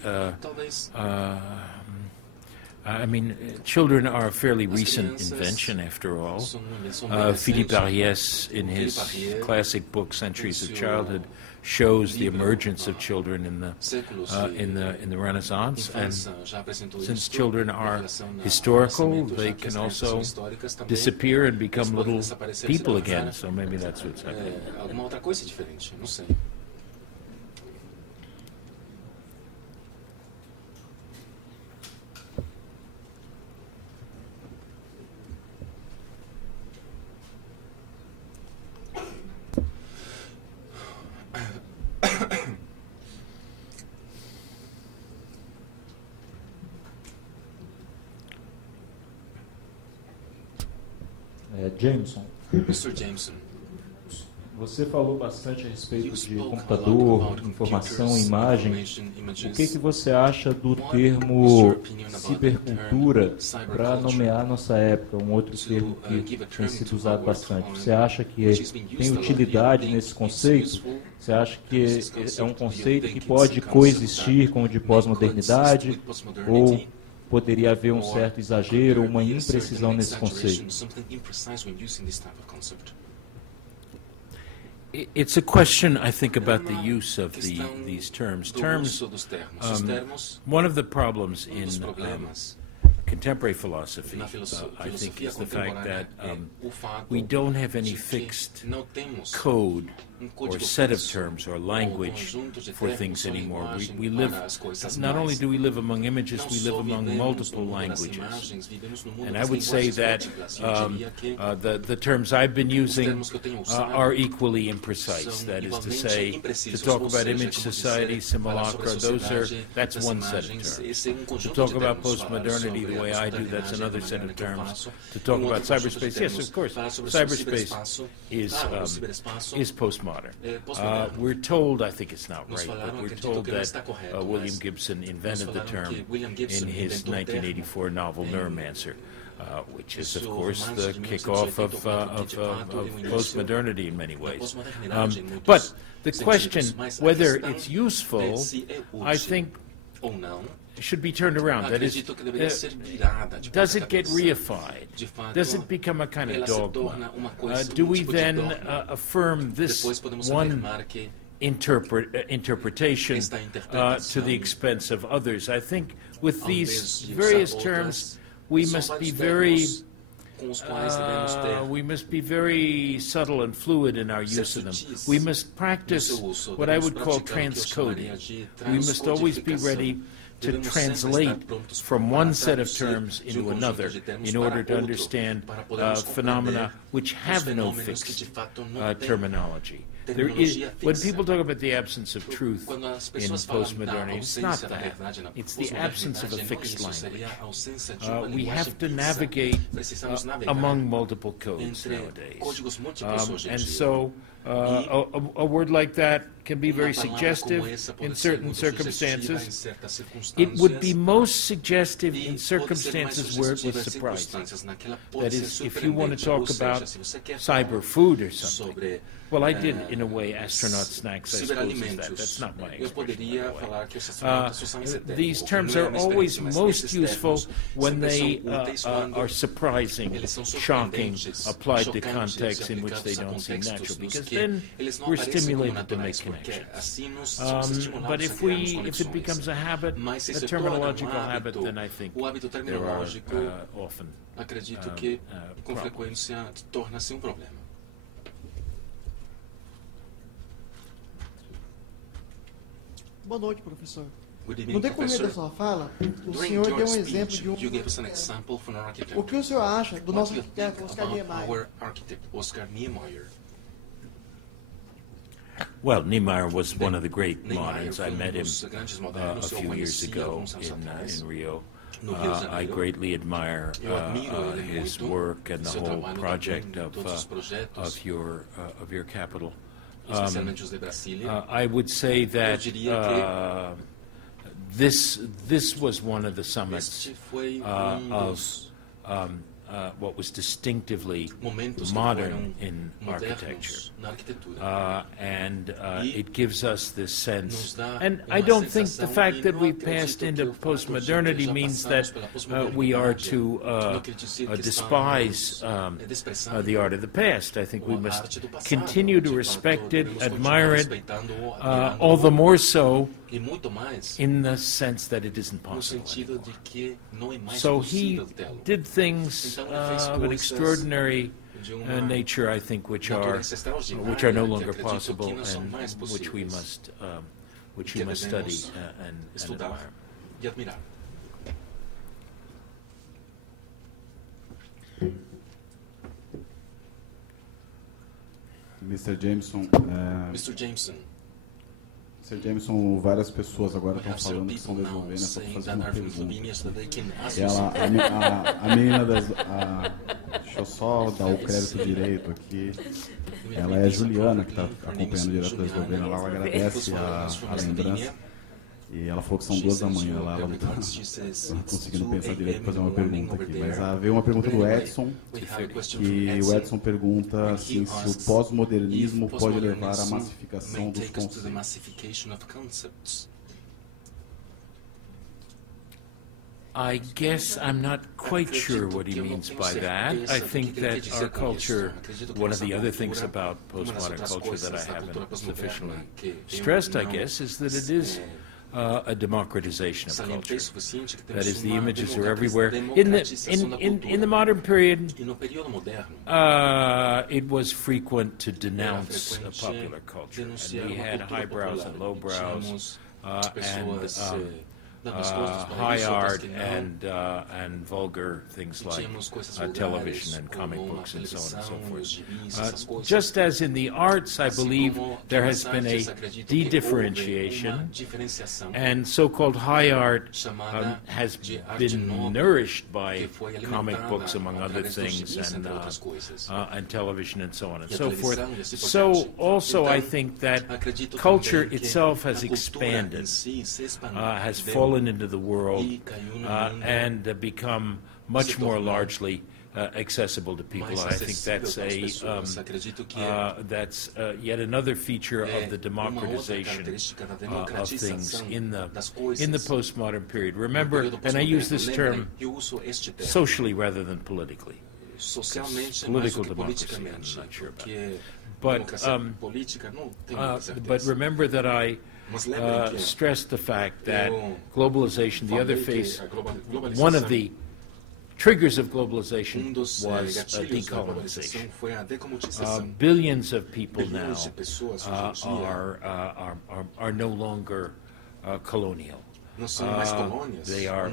children are a fairly recent invention, after all. Philippe Ariès, in his classic book, Centuries of Childhood, shows the emergence of children in the Renaissance, and since children are historical, they can also disappear and become little people again. So maybe that's what's happening. Alguma outra coisa diferente, não sei. Jameson. Mr. Jameson. Você falou bastante a respeito de computador, informação, imagem. O que você acha do termo cibercultura para nomear nossa época, um outro termo que tem sido usado bastante? Você acha que tem utilidade nesse conceito? Você acha que é um conceito que pode coexistir com o de pós-modernidade? Ou poderia haver um certo exagero ou uma imprecisão nesse conceito? It's a question, I think, about the use of these terms. One of the problems in contemporary philosophy, I think, is the fact that we don't have any fixed code or set of terms or language for things anymore. We live, not only do we live among images, we live among multiple languages. And I would say that the terms I've been using are equally imprecise. That is to say, to talk about image society, simulacra, that's one set of terms. To talk about postmodernity the way I do, that's another set of terms. To talk about cyberspace, yes, of course, cyberspace is postmodern. We're told, I think it's not right, but we're told that William Gibson invented the term in his 1984 novel Neuromancer, which is, of course, the kickoff of postmodernity in many ways. But the question whether it's useful, I think, should be turned around. That is, does it get reified? Does it become a kind of dogma? Do we then affirm this one interpretation to the expense of others? I think with these various terms, we must be very subtle and fluid in our use of them. We must practice what I would call transcoding. We must always be ready to translate from one set of terms into another in order to understand phenomena which have no fixed terminology. There is, when people talk about the absence of truth in postmodernity, it's not that. It's the absence of a fixed language. We have to navigate among multiple codes nowadays. And so a word like that can be very suggestive in certain circumstances. It would be most suggestive in circumstances where it was surprising. That is, if you want to talk about cyber food or something. Well, I did, in a way, astronaut snacks, I suppose, is that. That's not my expression. These terms are always most useful when they are surprising, shocking, applied to contexts in which they don't seem natural, because then we're stimulated to make connections. But if it becomes a habit, a terminological habit, then I think there are often problems. Boa noite, professor. No decorrer da sua fala, o senhor deu exemplo de o que o senhor acha do nosso arquiteto Oscar Niemeyer? Well, Niemeyer was one of the great moderns. I met him a few years ago in Rio. I greatly admire his work and the whole project of your capital. I would say that this was one of the summits of what was distinctively modern in architecture. And it gives us this sense. And I don't think the fact that we passed into postmodernity means that we are to despise the art of the past. I think we must continue to respect it, admire it, all the more so in the sense that it isn't possible anymore. So he did things of an extraordinary nature, I think, which are no longer possible, and which we must study and admire. Mr. Jameson. Mr. Jameson. Sr. Jameson, várias pessoas agora estão falando que estão desenvolvendo essa fazer uma pergunta. A menina deixa eu só dar o crédito direito aqui. Ela é a Juliana, que está acompanhando direto do governo. Ela agradece a lembrança. E ela falou que são 2 da manhã lá, ela não está conseguindo pensar direito para fazer uma pergunta aqui. Mas veio uma pergunta do Edson, e o Edson pergunta assim, se o pós-modernismo pode levar à massificação dos conceitos. I guess I'm not quite sure what he means by that. I think that our culture, one of the other things about postmodern culture that I haven't sufficiently stressed, I guess, is that it is a democratization of culture. That is, the images are everywhere. In the modern period, it was frequent to denounce popular culture. And we had highbrows and lowbrows, and high art and vulgar things like television and comic books and so on and so forth. Just as in the arts, I believe there has been a de-differentiation, and so-called high art has been nourished by comic books, among other things, and television and so on and so forth. So also I think that culture itself has expanded, has fallen into the world, and become much more largely accessible to people. I think that's yet another feature of the democratization of things in the postmodern period. Remember, and I use this term socially rather than politically. Political democracy, I'm not sure about. But remember that I stressed the fact that globalization, the other face, one of the triggers of globalization was decolonization. Billions of people now are no longer colonial. They are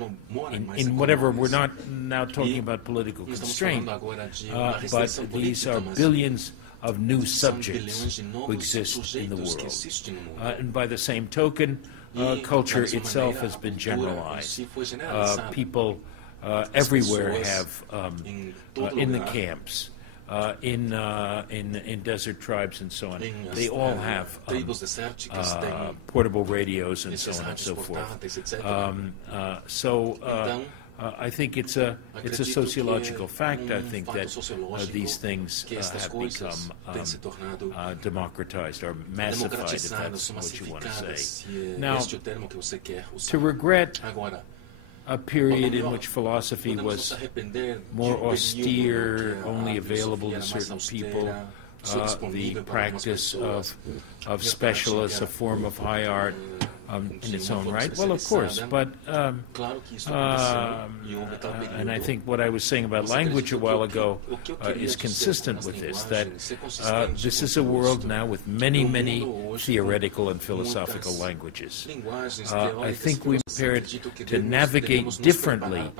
in whatever, we're not now talking about political constraint, but these are billions of new subjects who exist in the world. And by the same token, culture itself has been generalized. People everywhere have, in the camps, in desert tribes and so on, they all have portable radios and so on and so forth. I think it's a sociological fact. I think that these things have become democratized or massified, if that's what you want to say. Now, to regret a period in which philosophy was more austere, only available to certain people, the practice of specialists, a form of high art in its own right. Well, of course, but and I think what I was saying about language a while ago is consistent with this, that this is a world now with many, many theoretical and philosophical languages. I think we're prepared to navigate differently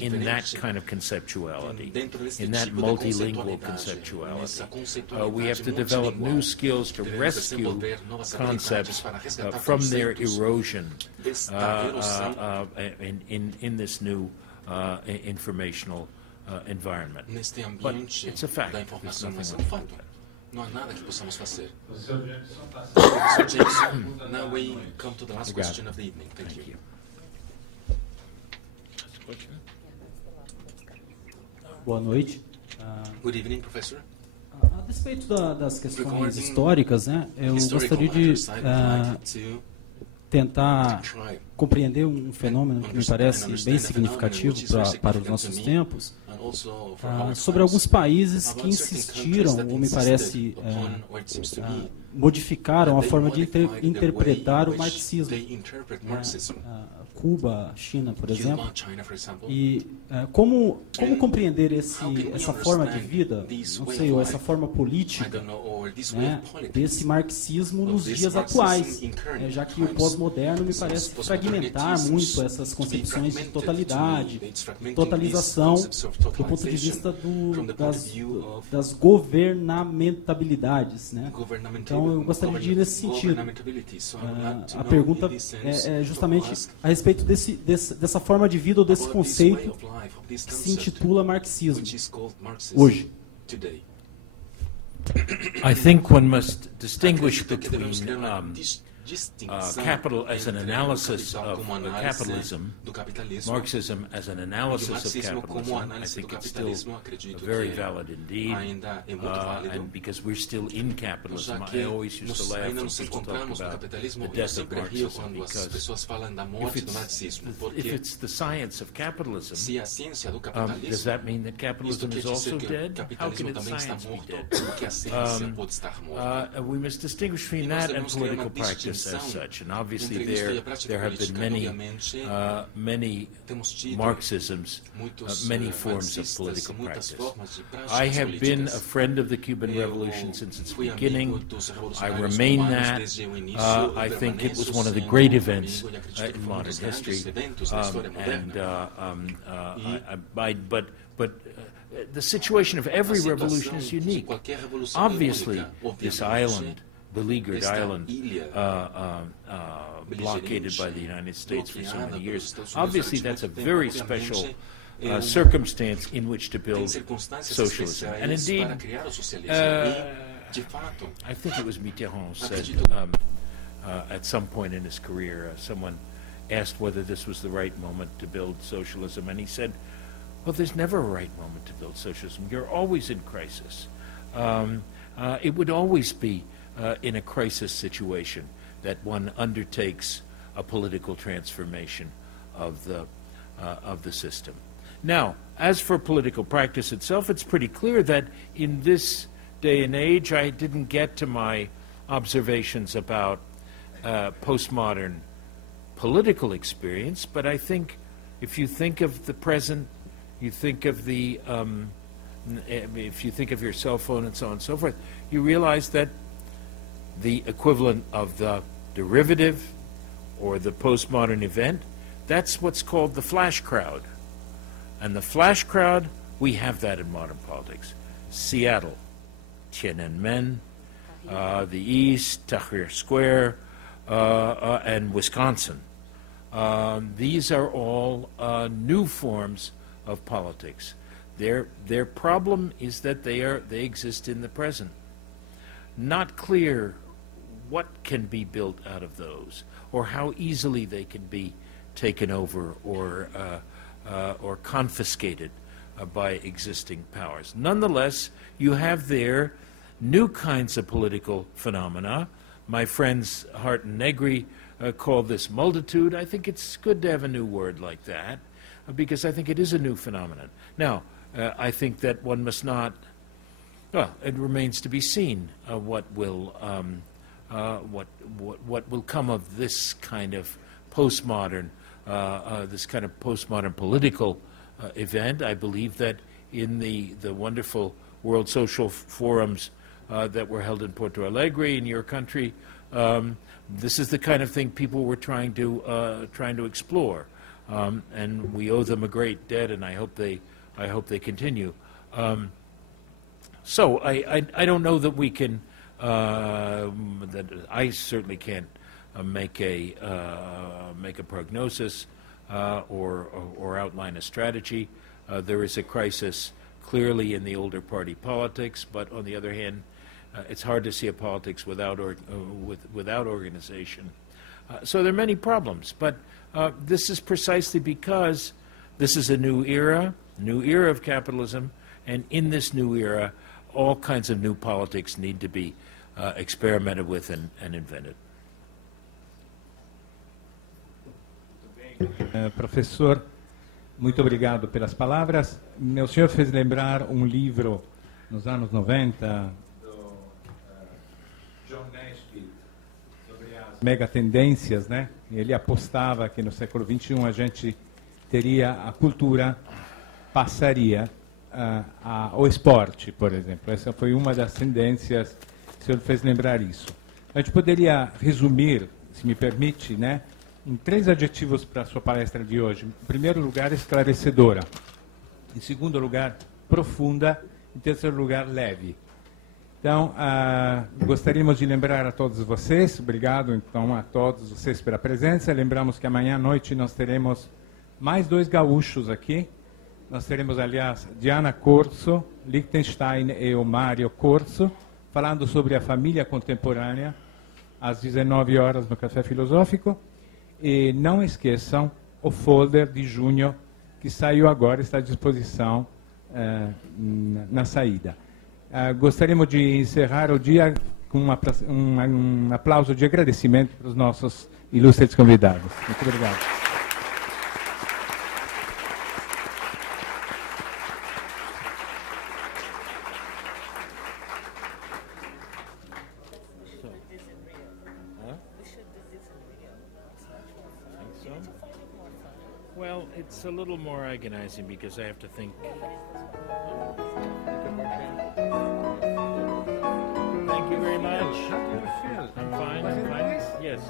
in that kind of conceptuality, in that multilingual conceptuality. We have to develop new skills to rescue concepts from their erosion in this new informational environment. But it's a fact. There's nothing we can do. Não há nada que possamos fazer. Professor Jameson, now we come to the last question of the evening. Thank you. Boa noite. Good evening, professor. A despeito das questões históricas, né, eu gostaria de tentar compreender um fenômeno que me parece bem significativo para os nossos tempos, sobre alguns países que insistiram, ou me parece, modificaram a forma de interpretar o marxismo. Cuba, China, por exemplo. E como compreender essa forma de vida, não sei, ou essa forma política, né, desse marxismo nos dias atuais, já que o pós-moderno me parece fragmentar muito essas concepções de totalidade, totalização, do ponto de vista das governamentabilidades, né? Então, eu gostaria de ir nesse sentido. A pergunta é justamente a respeito dessa forma de vida ou desse conceito que se intitula marxismo hoje. I think one must distinguish between capital as an analysis of capitalism, Marxism as an analysis of capitalism. I think it's still very valid indeed, and because we're still in capitalism, I always used to laugh when people talk about the death of Marxism, because if it's the science of capitalism, does that mean that capitalism is also dead? How can its science be dead? We must distinguish between that and political practice as such, and obviously there have been many Marxisms, many forms of political practice. I have been a friend of the Cuban Revolution since its beginning. I remain that. I think it was one of the great events in modern history, but the situation of every revolution is unique. Obviously, this island, beleaguered island, blockaded by the United States for so many years. Obviously, that's a very special circumstance in which to build socialism. And indeed, I think it was Mitterrand said at some point in his career, someone asked whether this was the right moment to build socialism, and he said, well, there's never a right moment to build socialism. You're always in crisis. It would always be in a crisis situation that one undertakes a political transformation of the system. Now, as for political practice itself, it's pretty clear that in this day and age, I didn't get to my observations about postmodern political experience, but I think if you think of the present, you think of if you think of your cell phone and so on and so forth, you realize that the equivalent of the derivative or the postmodern event, that's what's called the flash crowd. And the flash crowd, we have that in modern politics. Seattle, Tiananmen, the East, Tahrir Square, and Wisconsin. These are all new forms of politics. Their problem is that they exist in the present. Not clear what can be built out of those, or how easily they can be taken over or confiscated by existing powers. Nonetheless, you have there new kinds of political phenomena. My friends Hart and Negri call this multitude. I think it's good to have a new word like that, because I think it is a new phenomenon. Now, I think that one must not, well, it remains to be seen what will come of this kind of postmodern political event. I believe that in the wonderful World Social Forums that were held in Porto Alegre in your country, this is the kind of thing people were trying to explore, and we owe them a great debt, and I hope they continue. So I don't know that we can, that I certainly can't make a prognosis or outline a strategy. There is a crisis clearly in the older party politics, but on the other hand, it's hard to see a politics without organization. So there are many problems, but this is precisely because this is a new era of capitalism, and in this new era, all kinds of new politics need to be experimented with and invented. Professor, muito obrigado pelas palavras. Meu senhor fez lembrar livro nos anos 90 do John Naisbitt sobre as megatendências, né? Ele apostava que no século XXI a gente teria a cultura passaria ao esporte, por exemplo. Essa foi uma das tendências, o senhor fez lembrar isso. A gente poderia resumir, se me permite, né, em 3 adjetivos para a sua palestra de hoje. Em primeiro lugar, esclarecedora. Em segundo lugar, profunda. Em terceiro lugar, leve. Então, gostaríamos de lembrar a todos vocês, obrigado então a todos vocês pela presença. Lembramos que amanhã à noite nós teremos mais 2 gaúchos aqui. Nós teremos, aliás, Diana Corso, Liechtenstein e o Mário Corso, falando sobre a família contemporânea, às 19 horas no Café Filosófico. E não esqueçam o folder de junho, que saiu agora, está à disposição na saída. Gostaríamos de encerrar o dia com um aplauso de agradecimento para os nossos ilustres convidados. Muito obrigado. Well, it's a little more agonizing because I have to think. Thank you very much. I'm fine. Yes.